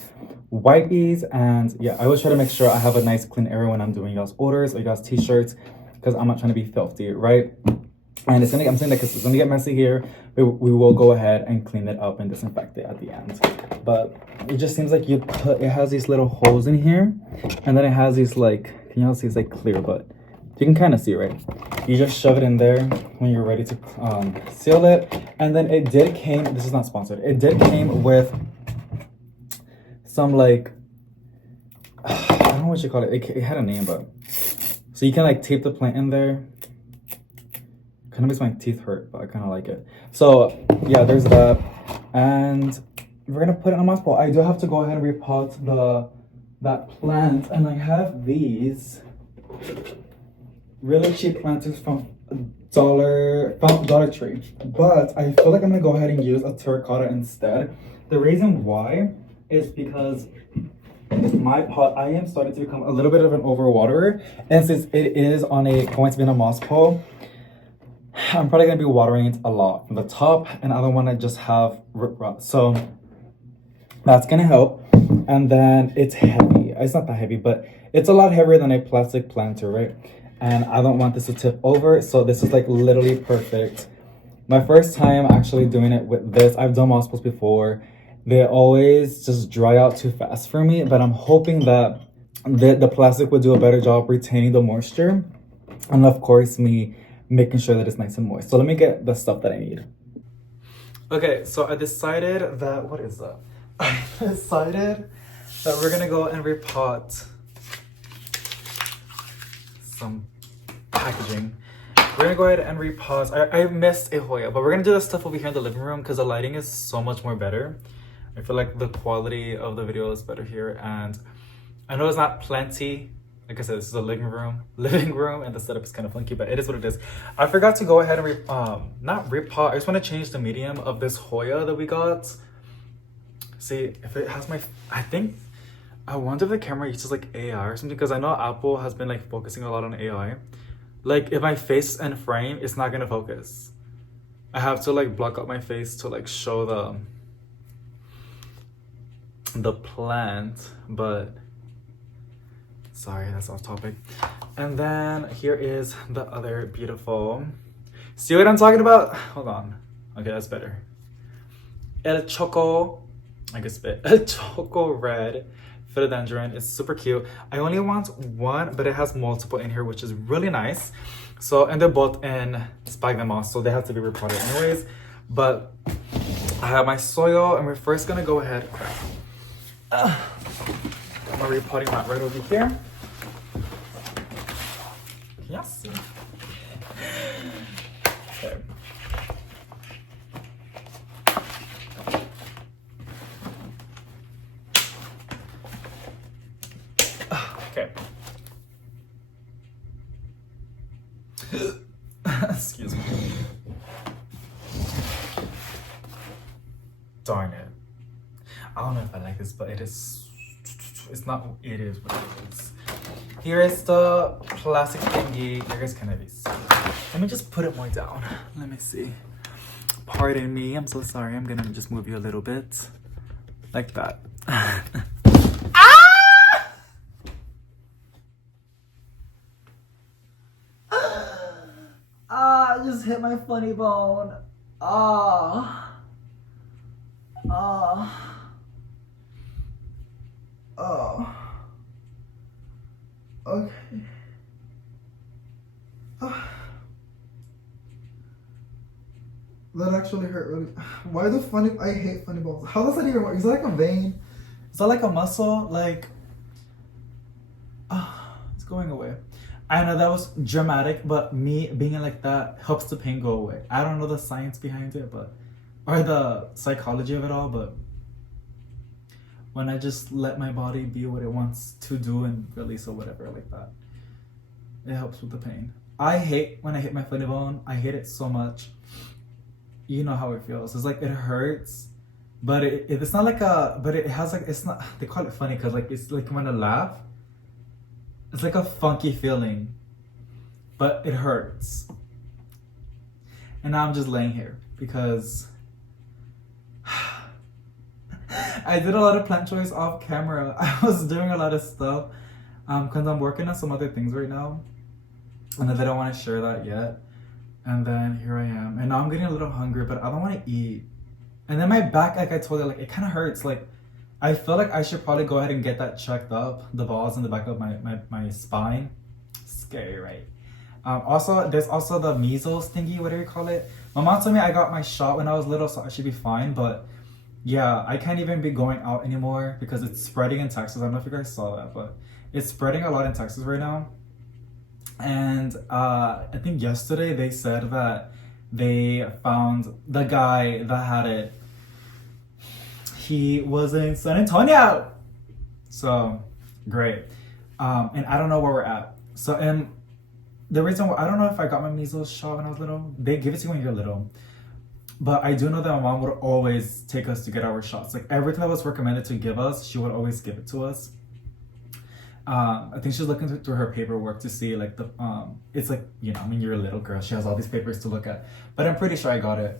wipes, and yeah, I always try to make sure I have a nice clean area when I'm doing y'all's orders or y'all's t-shirts, because I'm not trying to be filthy, right? And I'm saying that because it's gonna get messy here, we will go ahead and clean it up and disinfect it at the end. But it just seems like it has these little holes in here, and then it has these like, can y'all see it's like clear, but you can kind of see, right? You just shove it in there when you're ready to seal it. And then it did came, this is not sponsored, it did came with some like, I don't know what you call it. It had a name, but so you can like tape the plant in there. Kind of makes my teeth hurt, but I kind of like it. So yeah, there's that. And we're gonna put it on my spot. I do have to go ahead and repot that plant, and I have these really cheap planters from Dollar Tree, but I feel like I'm gonna go ahead and use a terracotta instead. The reason why is because my pot, I am starting to become a little bit of an overwaterer, and since it is going to be on a moss pole, I'm probably gonna be watering it a lot from the top, and I don't want to just have rip rot. So that's gonna help. And then it's heavy. It's not that heavy, but it's a lot heavier than a plastic planter, right? And I don't want this to tip over, so this is like literally perfect. My first time actually doing it with this. I've done moss poles before. They always just dry out too fast for me, but I'm hoping that the plastic would do a better job retaining the moisture, and of course me making sure that it's nice and moist. So let me get the stuff that I need. Okay, so I decided that, what is that? I decided that we're gonna go and repot some packaging. We're gonna go ahead and repot. I missed a Hoya, but we're gonna do this stuff over here in the living room because the lighting is so much more better. I feel like the quality of the video is better here, and I know it's not plenty. Like I said, this is a living room, and the setup is kind of funky, but it is what it is. I forgot to go ahead and not repot. I just want to change the medium of this Hoya that we got. See if it has my. I wonder if the camera uses like AI or something, because I know Apple has been like focusing a lot on AI. Like if my face is in frame, it's not gonna focus. I have to like block out my face to like show the plant, but. Sorry, that's off topic. And then here is the other beautiful. See what I'm talking about? Hold on. Okay, that's better. El Choco, I can spit. El Choco Red Philodendron. It's super cute. I only want one, but it has multiple in here, which is really nice. So, and they're both in sphagnum moss, so they have to be repotted anyways. But I have my soil, and we're first gonna go ahead. Got my repotting mat right over here. Yes. Okay. Okay. Excuse me. Darn it. I don't know if I like this, but it is. It's not. It is what it is. Here is the plastic thingy. You guys can maybe see. Let me just put it more down. Let me see. Pardon me. I'm so sorry. I'm gonna just move you a little bit, like that. I just hit my funny bone. Okay. That actually hurt really. Why the funny? I hate funny bones. How does that even work? Is that like a vein? Is that like a muscle? Like, it's going away. I know that was dramatic, but me being like that helps the pain go away. I don't know the science behind it, or the psychology of it all, but when I just let my body be what it wants to do and release or whatever like that, it helps with the pain. I hate when I hit my funny bone. I hate it so much. You know how it feels. It's like it hurts, but it's not like but it has like, it's not, they call it funny because like it's like when I laugh, it's like a funky feeling, but it hurts. And now I'm just laying here because I did a lot of plant choice off camera. I was doing a lot of stuff because I'm working on some other things right now, and I don't want to share that yet. And then here I am, and now I'm getting a little hungry, but I don't want to eat. And then my back, like I told you, like it kind of hurts. Like I feel like I should probably go ahead and get that checked up. The balls in the back of my spine. Scary, right? Also, there's also the measles thingy, whatever you call it. My mom told me I got my shot when I was little, so I should be fine. But yeah, I can't even be going out anymore because it's spreading in Texas. I don't know if you guys saw that, but it's spreading a lot in Texas right now. And I think yesterday they said that they found the guy that had it. He was in San Antonio. So, great. And I don't know where we're at. So, and the reason why, I don't know if I got my measles shot when I was little. They give it to you when you're little. But I do know that my mom would always take us to get our shots. Like every time it was recommended to give us, she would always give it to us. I think she's looking through her paperwork to see like the it's like, you know, when you're a little girl, she has all these papers to look at. But I'm pretty sure I got it.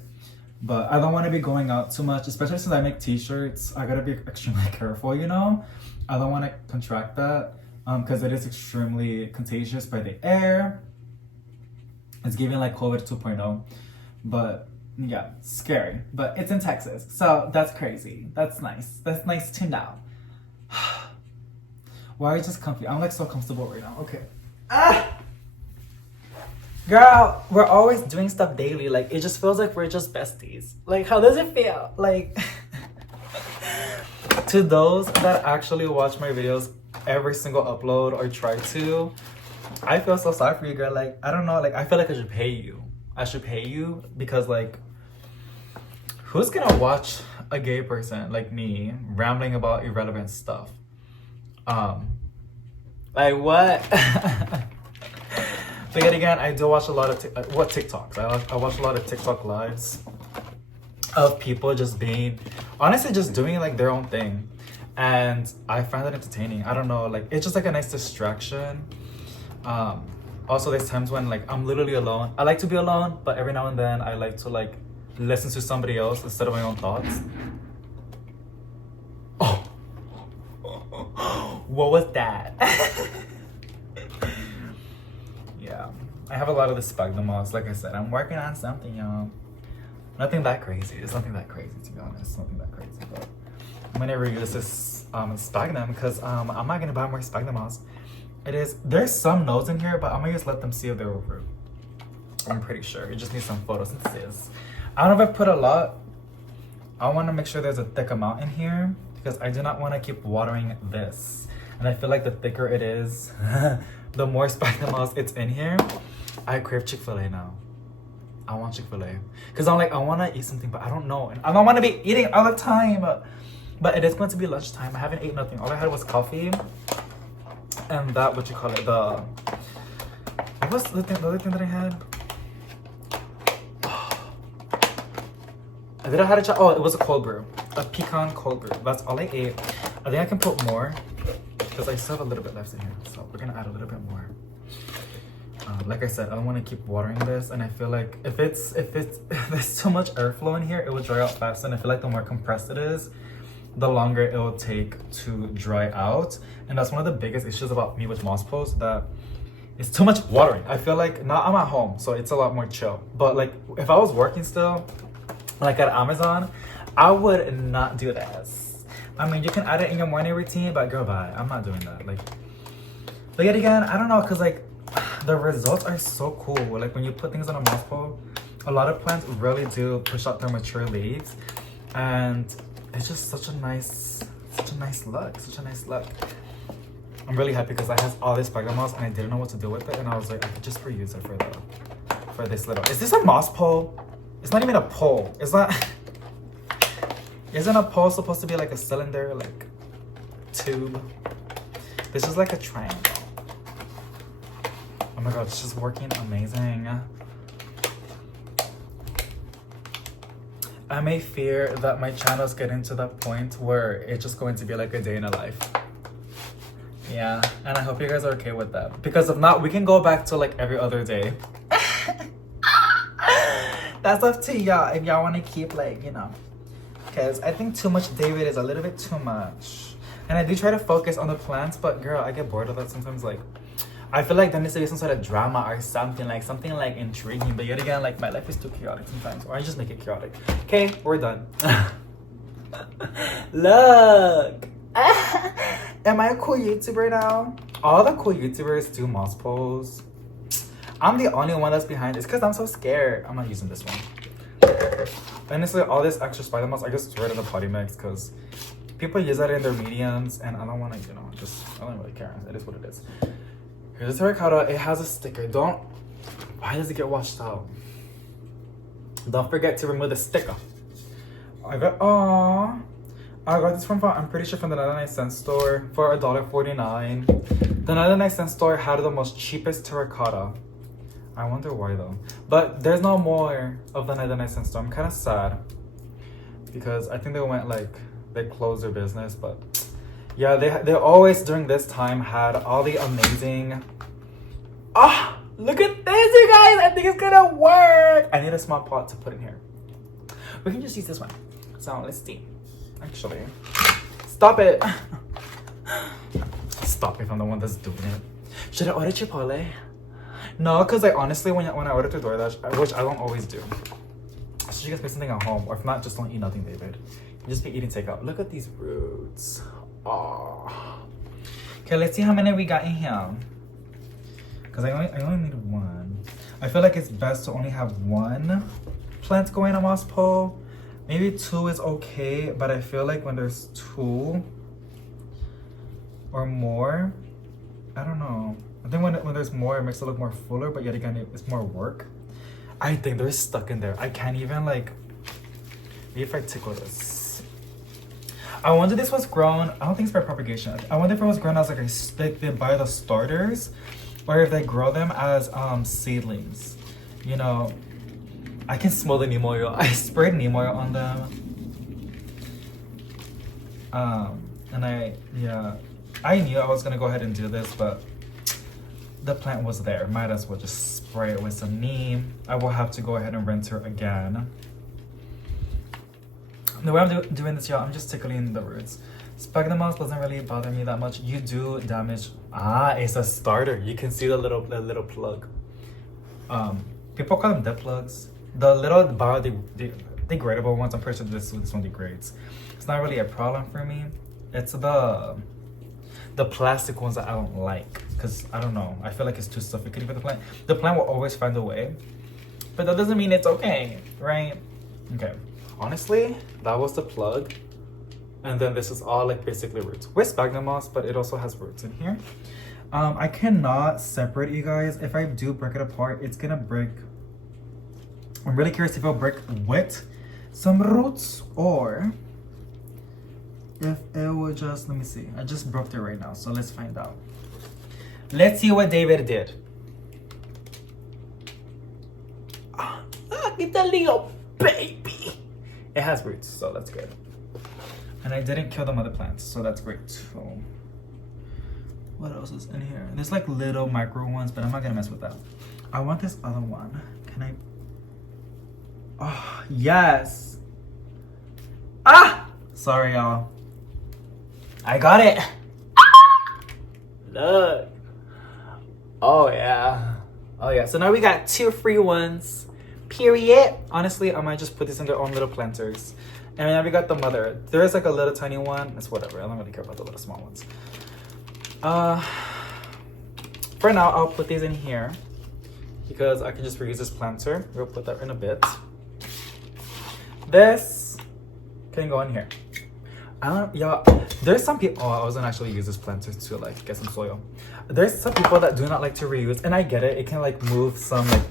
But I don't want to be going out too much, especially since I make t-shirts. I gotta be extremely careful, you know. I don't want to contract that because it is extremely contagious by the air. It's giving like COVID 2.0, but yeah, scary. But it's in Texas, so that's crazy. That's nice. That's nice to know. Why are you just comfy? I'm like so comfortable right now. Okay. Girl, we're always doing stuff daily. Like it just feels like we're just besties. Like how does it feel? Like to those that actually watch my videos every single upload or try to, I feel so sorry for you, girl. Like I don't know. Like I feel like I should pay you. I should pay you because like who's gonna watch a gay person like me rambling about irrelevant stuff. Like what? But yet again, I do watch a lot of TikToks. I watch a lot of TikTok lives of people just being, honestly, just doing like their own thing, and I find it entertaining. I don't know, like it's just like a nice distraction. Also, there's times when like I'm literally alone. I like to be alone, but every now and then I like to like listen to somebody else instead of my own thoughts. Oh, what was that? Yeah, I have a lot of the sphagnum moss. Like I said, I'm working on something, y'all. Nothing that crazy. It's nothing that crazy, to be honest. Nothing that crazy, but I'm gonna reuse this sphagnum because I'm not gonna buy more sphagnum moss. There's some nodes in here, but I'm gonna just let them see if they're over. I'm pretty sure. It just needs some photosynthesis. I don't know if I put a lot. I want to make sure there's a thick amount in here because I do not want to keep watering this. And I feel like the thicker it is, the more sphagnum moss it's in here. I crave Chick-fil-A now. I want Chick-fil-A because I'm like, I want to eat something, but I don't know, and I don't want to be eating all the time. But it is going to be lunchtime. I haven't eaten nothing. All I had was coffee, and that, what you call it, what was the other thing that I had? Did I had a oh, it was a cold brew, a pecan cold brew. That's all I ate. I think I can put more because I still have a little bit left in here, so we're gonna add a little bit more. Like I said, I don't want to keep watering this, and I feel like if there's too much airflow in here, it will dry out fast. And I feel like the more compressed it is, the longer it will take to dry out. And that's one of the biggest issues about me with moss posts, that it's too much watering. I feel like, now I'm at home, so it's a lot more chill. But like if I was working still, like at Amazon, I would not do this. I mean, you can add it in your morning routine, but girl, bye. I'm not doing that. Like, but yet again, I don't know, cause like the results are so cool. Like when you put things on a moss pole, a lot of plants really do push out their mature leaves, and it's just such a nice look. I'm really happy because I have all this sphagnum moss and I didn't know what to do with it, and I was like, I could just reuse it for this little. Is this a moss pole? It's not even a pole. It's not. Isn't a pole supposed to be like a cylinder, like tube? This is like a triangle. Oh my god, it's just working amazing. I may fear that my channel's getting to that point where it's just going to be like a day in a life. Yeah, and I hope you guys are okay with that. Because if not, we can go back to like every other day. That's up to y'all if y'all want to keep like, you know. Because I think too much David is a little bit too much. And I do try to focus on the plants, but girl, I get bored of that sometimes. Like, I feel like there needs to be some sort of drama or something like intriguing. But yet again, like my life is too chaotic sometimes. Or I just make it chaotic. Okay, we're done. Look. Am I a cool YouTuber now? All the cool YouTubers do moss poles. I'm the only one that's behind. It's because I'm so scared. I'm not using this one. Honestly, all this extra spider moss, I just throw it in the potty mix because people use that in their mediums, and I don't want to, you know, I don't really care. It is what it is. Here's the terracotta. It has a sticker. Why does it get washed out? Don't forget to remove the sticker. I got this from, I'm pretty sure from the 99-cent store for $1.49. The 99-cent store had the most cheapest terracotta. I wonder why though. But there's no more of the 99-cent store. I'm kind of sad because I think they closed their business. But yeah, they always during this time had all the amazing. Look at this, you guys! I think it's gonna work. I need a small pot to put in here. We can just use this one. So let's see. Actually, stop it. Stop if I'm the one that's doing it. Should I order Chipotle? No, because like honestly, when I order through DoorDash, which I don't always do, so you guys make something at home, or if not, just don't eat nothing, David. You just be eating takeout. Look at these roots. Oh. Okay, let's see how many we got in here. Because I only need one. I feel like it's best to only have one plant going on moss pole. Maybe two is okay, but I feel like when there's two or more, I don't know. I think when there's more, it makes it look more fuller, but yet again, it's more work. I think they're stuck in there. I can't even like, maybe if I tickle this. I wonder this was grown. I don't think it's by propagation. I wonder if it was grown as like like they buy the starters, or if they grow them as seedlings. You know, I can smell the neem oil. I sprayed neem oil on them. And I knew I was gonna go ahead and do this, but the plant was there. Might as well just spray it with some neem. I will have to go ahead and rinse her again. The way I'm doing this, y'all, I'm just tickling the roots. Sphagnum moss doesn't really bother me that much. You do damage. It's a starter. You can see the little plug. People call them dead plugs. The little biodegradable ones, I'm pretty sure this one degrades. It's not really a problem for me. It's the plastic ones that I don't like, because I don't know, I feel like it's too suffocating for the plant. The plant will always find a way, but that doesn't mean it's okay, right? Okay, honestly, that was the plug, and then this is all like basically roots with sphagnum moss, but it also has roots in here. I cannot separate, you guys. If I do break it apart, it's gonna break. I'm really curious if it'll break with some roots, or if it will just, let me see. I just broke it right now, so let's find out. Let's see what David did. It's a little baby. It has roots, so that's good. And I didn't kill the mother plants, so that's great. So, what else is in here? There's like little micro ones, but I'm not gonna mess with that. I want this other one. Can I? Oh, yes. Sorry, y'all. I got it. Look. Oh yeah. Oh yeah. So now we got 2 free ones. Period. Honestly, I might just put this in their own little planters. And then we got the mother. There is like a little tiny one. It's whatever. I don't really care about the little small ones. For now, I'll put these in here because I can just reuse this planter. We'll put that in a bit. This can go in here. Y'all, there's some people. Oh, I was gonna actually use this planter to like get some soil. There's some people that do not like to reuse, and I get it. It can like move some like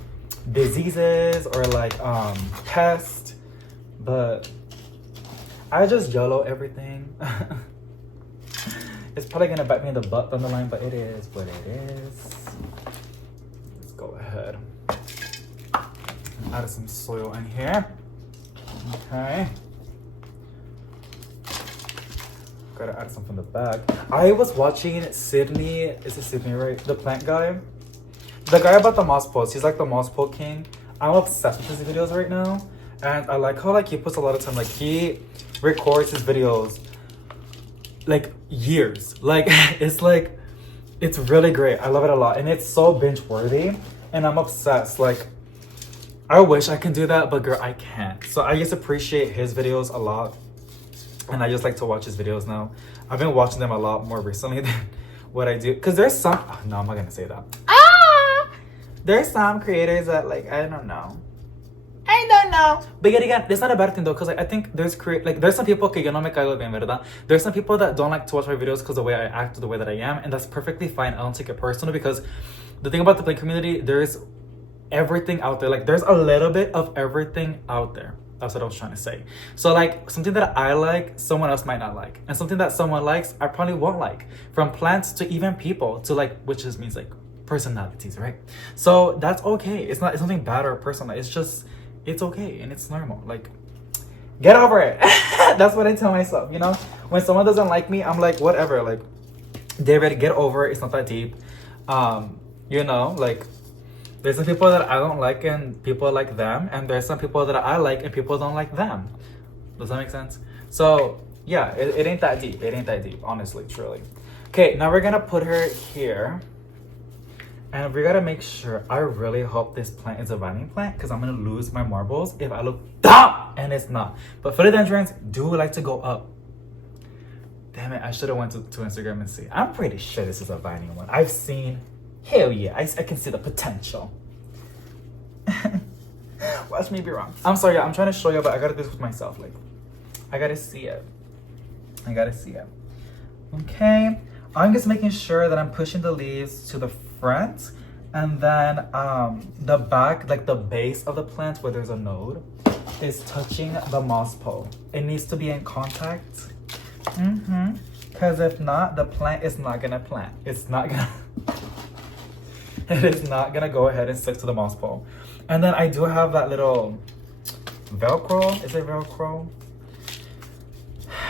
diseases or like pests, but I just YOLO everything. It's probably gonna bite me in the butt down the line, but it is what it is. Let's go ahead. Add some soil in here. Okay. Gotta add some from the back. I was watching Sydney. Is it Sydney, right? The plant guy. The guy about the moss post. He's like the moss pole king. I'm obsessed with his videos right now. And I like how like he puts a lot of time. Like he records his videos like years. Like it's really great. I love it a lot. And it's so binge worthy. And I'm obsessed. Like I wish I can do that, but girl, I can't. So I just appreciate his videos a lot. And I just like to watch his videos now. I've been watching them a lot more recently than what I do. Because there's some... Oh, no, I'm not going to say that. There's some creators that, like, I don't know. But yet again, it's not a bad thing, though. Because like, I think there's some people que yo no me caigo bien, ¿verdad? There's some people that don't like to watch my videos because the way I act, the way that I am. And that's perfectly fine. I don't take it personal. Because the thing about the plant community, there's everything out there. Like, there's a little bit of everything out there. That's what I was trying to say. So like something that I like, someone else might not like. And something that someone likes, I probably won't like. From plants to even people to like, which just means like personalities, right? So that's okay. It's nothing bad or personal. It's just, it's okay and it's normal. Like, get over it. That's what I tell myself, you know? When someone doesn't like me, I'm like, whatever. Like, David, get over it. It's not that deep. You know, like, there's some people that I don't like and people like them, and there's some people that I like and people don't like them. Does that make sense? So yeah, it ain't that deep. It ain't that deep, honestly, truly. Okay, now we're gonna put her here, and we gotta make sure. I really hope this plant is a vining plant because I'm gonna lose my marbles if I look down and it's not. But philodendrons do like to go up. Damn it, I should have went to Instagram and see. I'm pretty sure this is a vining one. I've seen. Hell yeah, I can see the potential. Watch me be wrong. I'm sorry, I'm trying to show you, but I gotta do this with myself. Like, I gotta see it. Okay, I'm just making sure that I'm pushing the leaves to the front, and then the back, like the base of the plant where there's a node, is touching the moss pole. It needs to be in contact Because if not, the plant is not gonna plant. It's not gonna. It is not gonna go ahead and stick to the moss pole. And then I do have that little Velcro. Is it Velcro?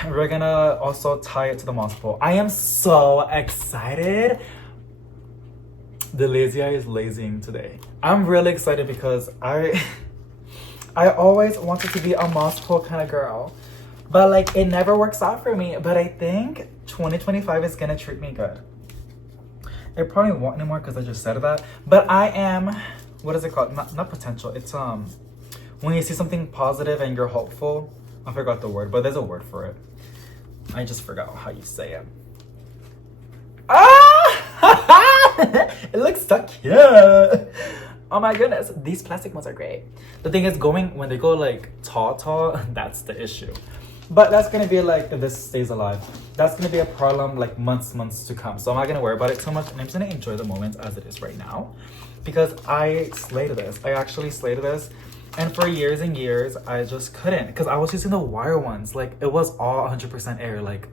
We're gonna also tie it to the moss pole. I am so excited. The lazy eye is lazing today. I'm really excited because I always wanted to be a moss pole kind of girl. But like it never works out for me. But I think 2025 is gonna treat me good. It probably won't anymore because I just said that. But I am, what is it called? Not potential. It's when you see something positive and you're hopeful. I forgot the word, but there's a word for it. I just forgot how you say it. Ah! It looks so cute. Oh my goodness, these plastic ones are great. The thing is, when they go like tall, that's the issue. But that's gonna be like, if this stays alive, that's gonna be a problem like months to come. So I'm not gonna worry about it too much, and I'm just gonna enjoy the moment as it is right now. Because I slayed this. I actually slayed this. And for years and years, I just couldn't. Because I was using the wire ones. Like, it was all 100% air. Like,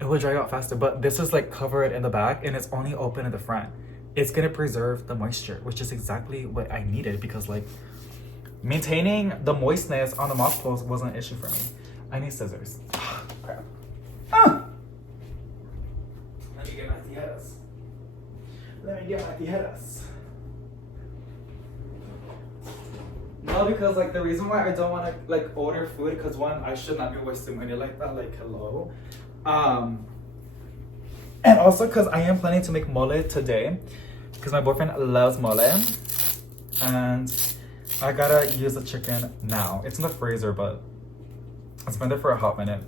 it would dry out faster. But this is like covered in the back, and it's only open in the front. It's gonna preserve the moisture, which is exactly what I needed. Because like, maintaining the moistness on the moss poles wasn't an issue for me. I need scissors. Crap. Ah! Let me get my tijeras. No, because like the reason why I don't want to like order food, because one, I should not be wasting money like that. Like, hello. And also because I am planning to make mole today, because my boyfriend loves mole, and I gotta use the chicken now. It's in the freezer, but it's been there for a hot minute,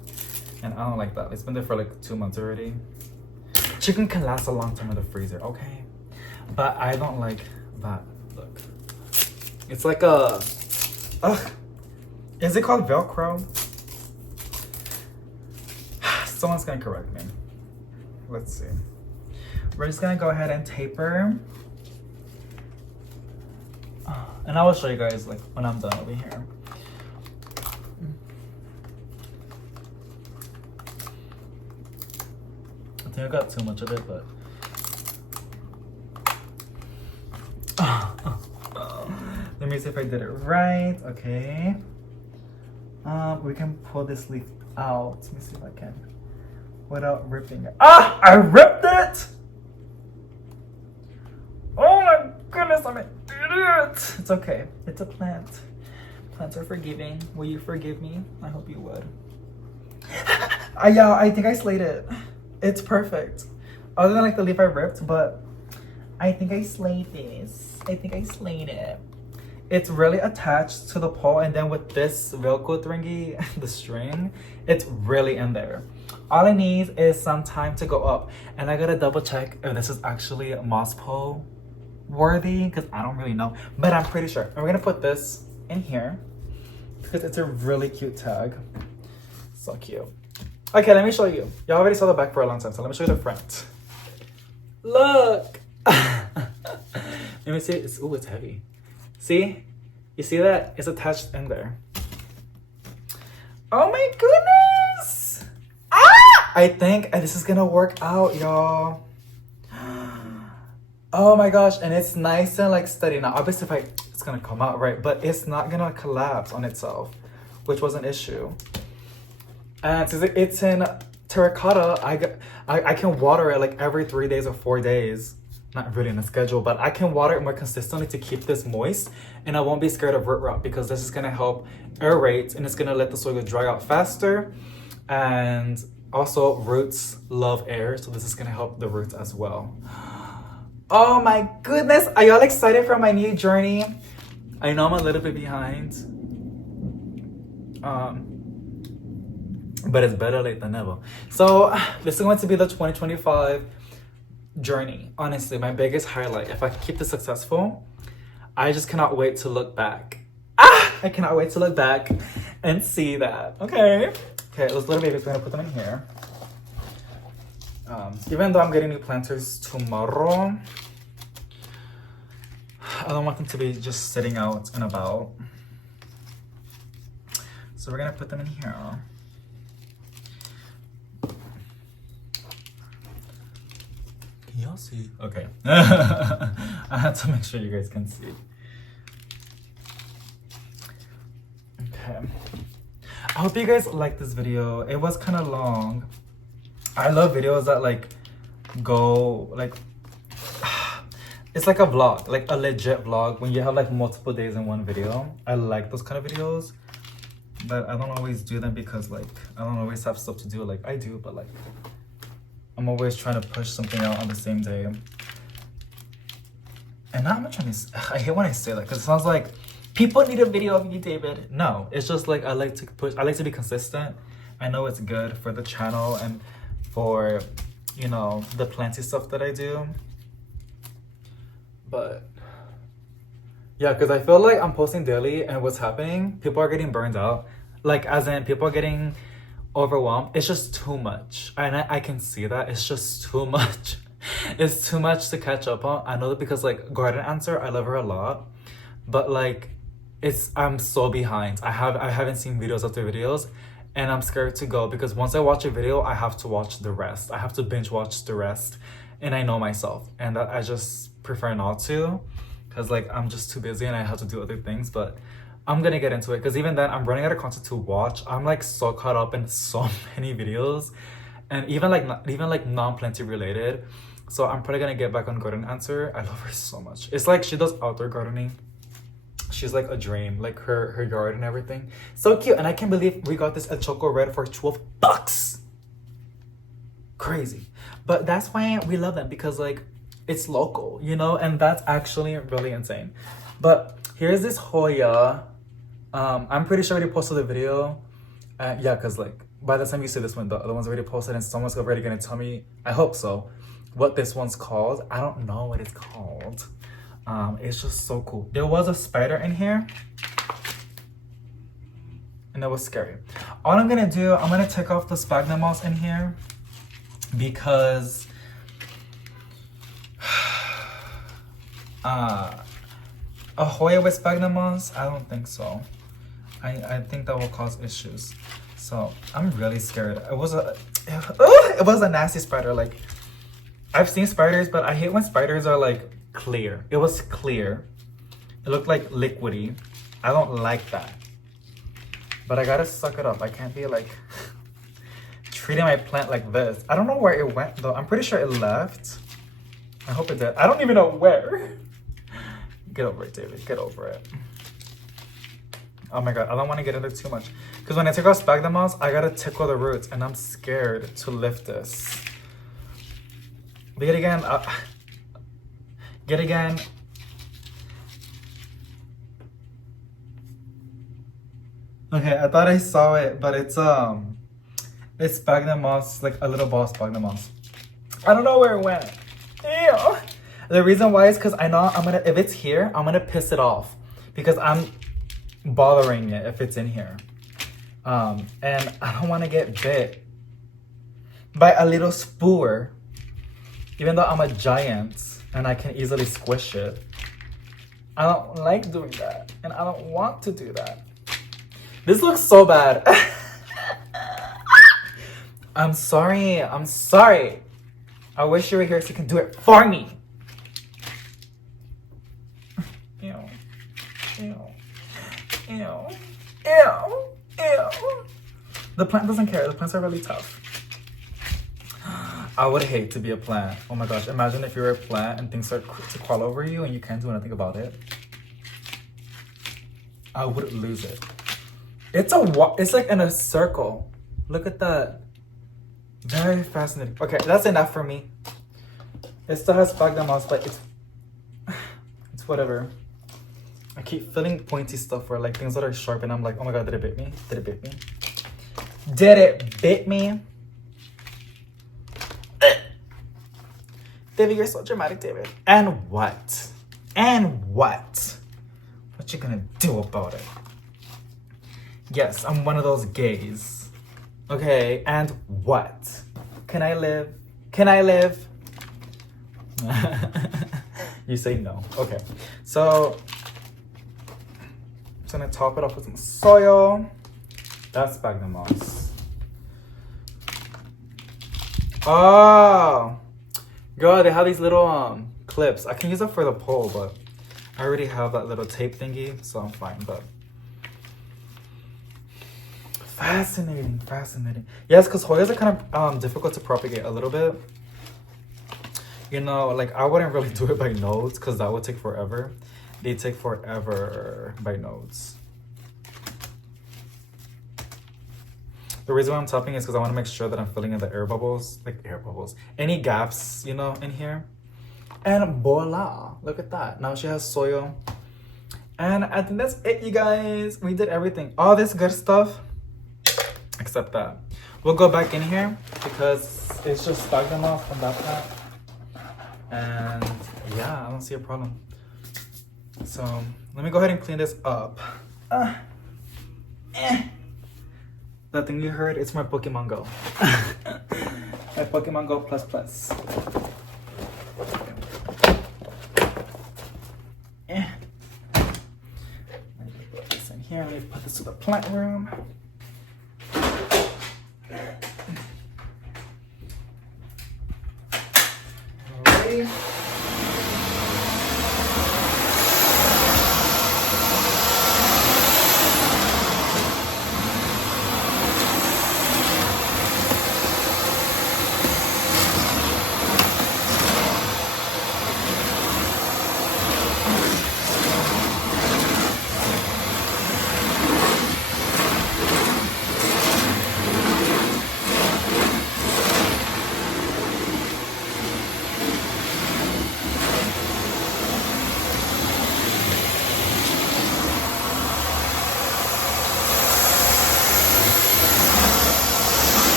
and I don't like that. It's been there for like 2 months already. Chicken can last a long time in the freezer, okay? But I don't like that look. It's like a, is it called Velcro? Someone's gonna correct me. Let's see. We're just gonna go ahead and taper. And I will show you guys like when I'm done over here. I think I got too much of it, but let me see if I did it right. Okay. We can pull this leaf out. Let me see if I can without ripping it. Ah! I ripped it! Oh my goodness, I'm an idiot! It's okay. It's a plant. Plants are forgiving. Will you forgive me? I hope you would. Yeah, I think I slayed it. It's perfect. Other than like the leaf I ripped, but I think I slayed this. I think I slayed it. It's really attached to the pole, and then with this Velcro thingy, the string, it's really in there. All I need is some time to go up, and I gotta double check if this is actually moss pole worthy, because I don't really know, but I'm pretty sure. And we're gonna put this in here because it's a really cute tag. So cute. Okay, let me show you. Y'all already saw the back for a long time, so let me show you the front. Look! Let me see. Ooh, it's heavy. See? You see that? It's attached in there. Oh my goodness! Ah! I think this is gonna work out, y'all. Oh my gosh, and it's nice and like steady. Now, obviously, it's gonna come out right, but it's not gonna collapse on itself, which was an issue. And since it's in terracotta, I can water it like every 3 days or 4 days. Not really in a schedule, but I can water it more consistently to keep this moist, and I won't be scared of root rot because this is gonna help aerate, and it's gonna let the soil dry out faster. And also roots love air, so this is gonna help the roots as well. Oh my goodness, are y'all excited for my new journey? I know I'm a little bit behind. But it's better late than never. So this is going to be the 2025 journey. Honestly, my biggest highlight. If I keep this successful, I just cannot wait to look back. I cannot wait to look back and see that. Okay, those little babies, we're gonna put them in here. Even though I'm getting new planters tomorrow, I don't want them to be just sitting out and about. So we're gonna put them in here. Can y'all see? Okay. I had to make sure you guys can see. Okay. I hope you guys like this video. It was kind of long. I love videos that like go like it's like a vlog, like a legit vlog when you have like multiple days in one video. I like those kind of videos, but I don't always do them because like I don't always have stuff to do. Like I do, but like I'm always trying to push something out on the same day. And now I'm trying to, I hate when I say that because it sounds like people need a video of you, David. No, it's just like I like to push, I like to be consistent. I know it's good for the channel and for, you know, the plenty stuff that I do. But yeah, because I feel like I'm posting daily and what's happening, people are getting burned out. Like as in people are getting overwhelmed. It's just too much. And I can see that. It's just too much. It's too much to catch up on. I know that because like Garden Answer, I love her a lot. But like I'm so behind. I haven't seen videos after videos and I'm scared to go because once I watch a video, I have to watch the rest. I have to binge watch the rest. And I know myself. And that I just prefer not to because like I'm just too busy and I have to do other things. But I'm gonna get into it because even then I'm running out of content to watch. I'm like so caught up in so many videos and even like non-plenty related. So I'm probably gonna get back on Garden Answer. I love her so much. It's like she does outdoor gardening. She's like a dream, like her yard and everything. So cute. And I can't believe we got this at Choco Red for $12. Crazy. But that's why we love them because like it's local, you know, and that's actually really insane. But here's this Hoya. I'm pretty sure I already posted the video. Yeah, because like by the time you see this one, the other one's already posted and someone's already gonna tell me, I hope so, what this one's called. I don't know what it's called. It's just so cool. There was a spider in here and it was scary. All I'm gonna do, I'm gonna take off the sphagnum moss in here because a Hoya with sphagnum moss? I don't think so. I think that will cause issues. So I'm really scared. It was a nasty spider. Like I've seen spiders, but I hate when spiders are like clear. It was clear. It looked like liquidy. I don't like that. But I gotta suck it up. I can't be like treating my plant like this. I don't know where it went though. I'm pretty sure it left. I hope it did. I don't even know where. Get over it, David. Get over it. Oh my god, I don't want to get into too much. Because when I take off sphagnum moss, I gotta tickle the roots. And I'm scared to lift this. But yet again, yet again. Okay, I thought I saw it, but it's sphagnum moss, like a little ball of sphagnum moss. I don't know where it went. Ew. The reason why is because I know if it's here, I'm gonna piss it off because I'm bothering it if it's in here. And I don't want to get bit by a little spore, even though I'm a giant and I can easily squish it. I don't like doing that and I don't want to do that. This looks so bad. I'm sorry. I'm sorry. I wish you were here so you can do it for me. Ew. Ew. Ew. Ew. Ew. The plant doesn't care. The plants are really tough. I would hate to be a plant. Oh my gosh. Imagine if you were a plant and things start to crawl over you and you can't do anything about it. I would lose it. It's like in a circle. Look at that. Very fascinating. Okay, that's enough for me. It still has sphagnum moss, but it's whatever. I keep feeling pointy stuff or like things that are sharp and I'm like, oh my god, did it bit me? Did it bit me? Did it bit me? David, you're so dramatic, David. And what? And what? What you gonna do about it? Yes, I'm one of those gays. Okay, and what? Can I live? Can I live? You say no. Okay, so I'm gonna top it off with some soil. That's sphagnum moss. Oh, Girl, they have these little clips. I can use it for the pole, but I already have that little tape thingy, so I'm fine. But fascinating, fascinating. Yes, because Hoyas are kind of difficult to propagate a little bit. You know, like I wouldn't really do it by nodes because that would take forever. They take forever by nodes. The reason why I'm tapping is because I want to make sure that I'm filling in the air bubbles, any gaps, you know, in here. And voila, look at that. Now she has soil. And I think that's it, you guys. We did everything. All this good stuff, except that. We'll go back in here because it's just stuck them off from that plant. And yeah, I don't see a problem. So let me go ahead and clean this up. That thing you heard, it's my Pokemon Go. My Pokemon Go plus plus. Let me put this in here. Let me put this to the plant room. Alrighty.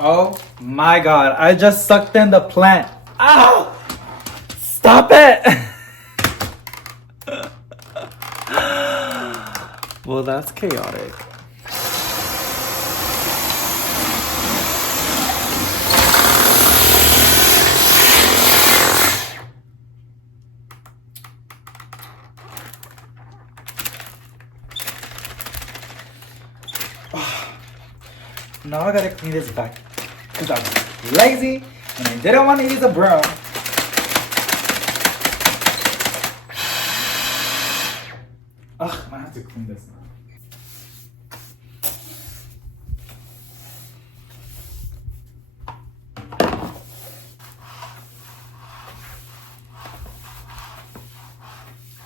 Oh my god, I just sucked in the plant. Ow! Stop it! Well, that's chaotic. Now I gotta clean this back because I was lazy and I didn't want to use a broom. Ugh, I have to clean this now.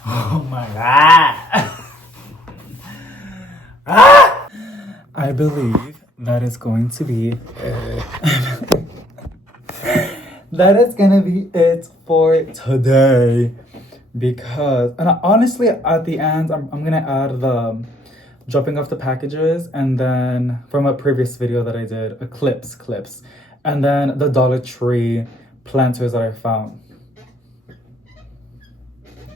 Oh my god. Ah! I believe that is going to be it. That is gonna be it for today. Because, and honestly, at the end, I'm gonna add the dropping off the packages, and then from a previous video that I did, clips, and then the Dollar Tree planters that I found.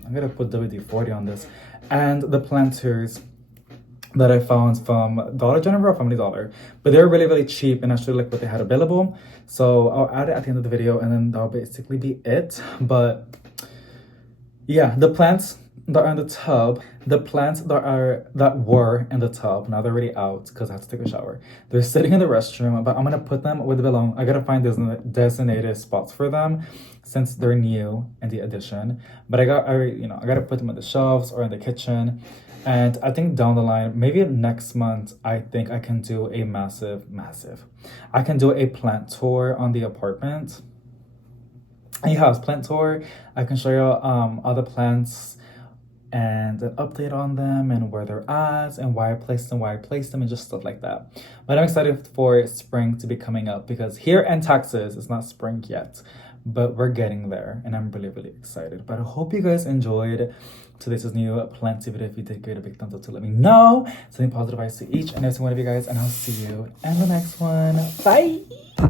I'm gonna put WD-40 on this, and the planters that I found from Dollar General or Family Dollar, but they're really, really cheap and actually like what they had available. So I'll add it at the end of the video, and then that'll basically be it. But yeah, the plants that are in the tub, the plants that were in the tub, now they're already out because I had to take a shower. They're sitting in the restroom, but I'm gonna put them where they belong. I gotta find designated spots for them since they're new in the addition. But I gotta put them on the shelves or in the kitchen. And I think down the line, maybe next month, I think I can do a massive. I can do a plant tour on the apartment. A house plant tour. I can show you all the plants and an update on them and where they're at and why I placed them, and just stuff like that. But I'm excited for spring to be coming up because here in Texas, it's not spring yet, but we're getting there and I'm really, really excited. But I hope you guys enjoyed today's new planty video. If you did, give it a big thumbs up to let me know. Sending positive vibes to each and every one of you guys, and I'll see you in the next one. Bye!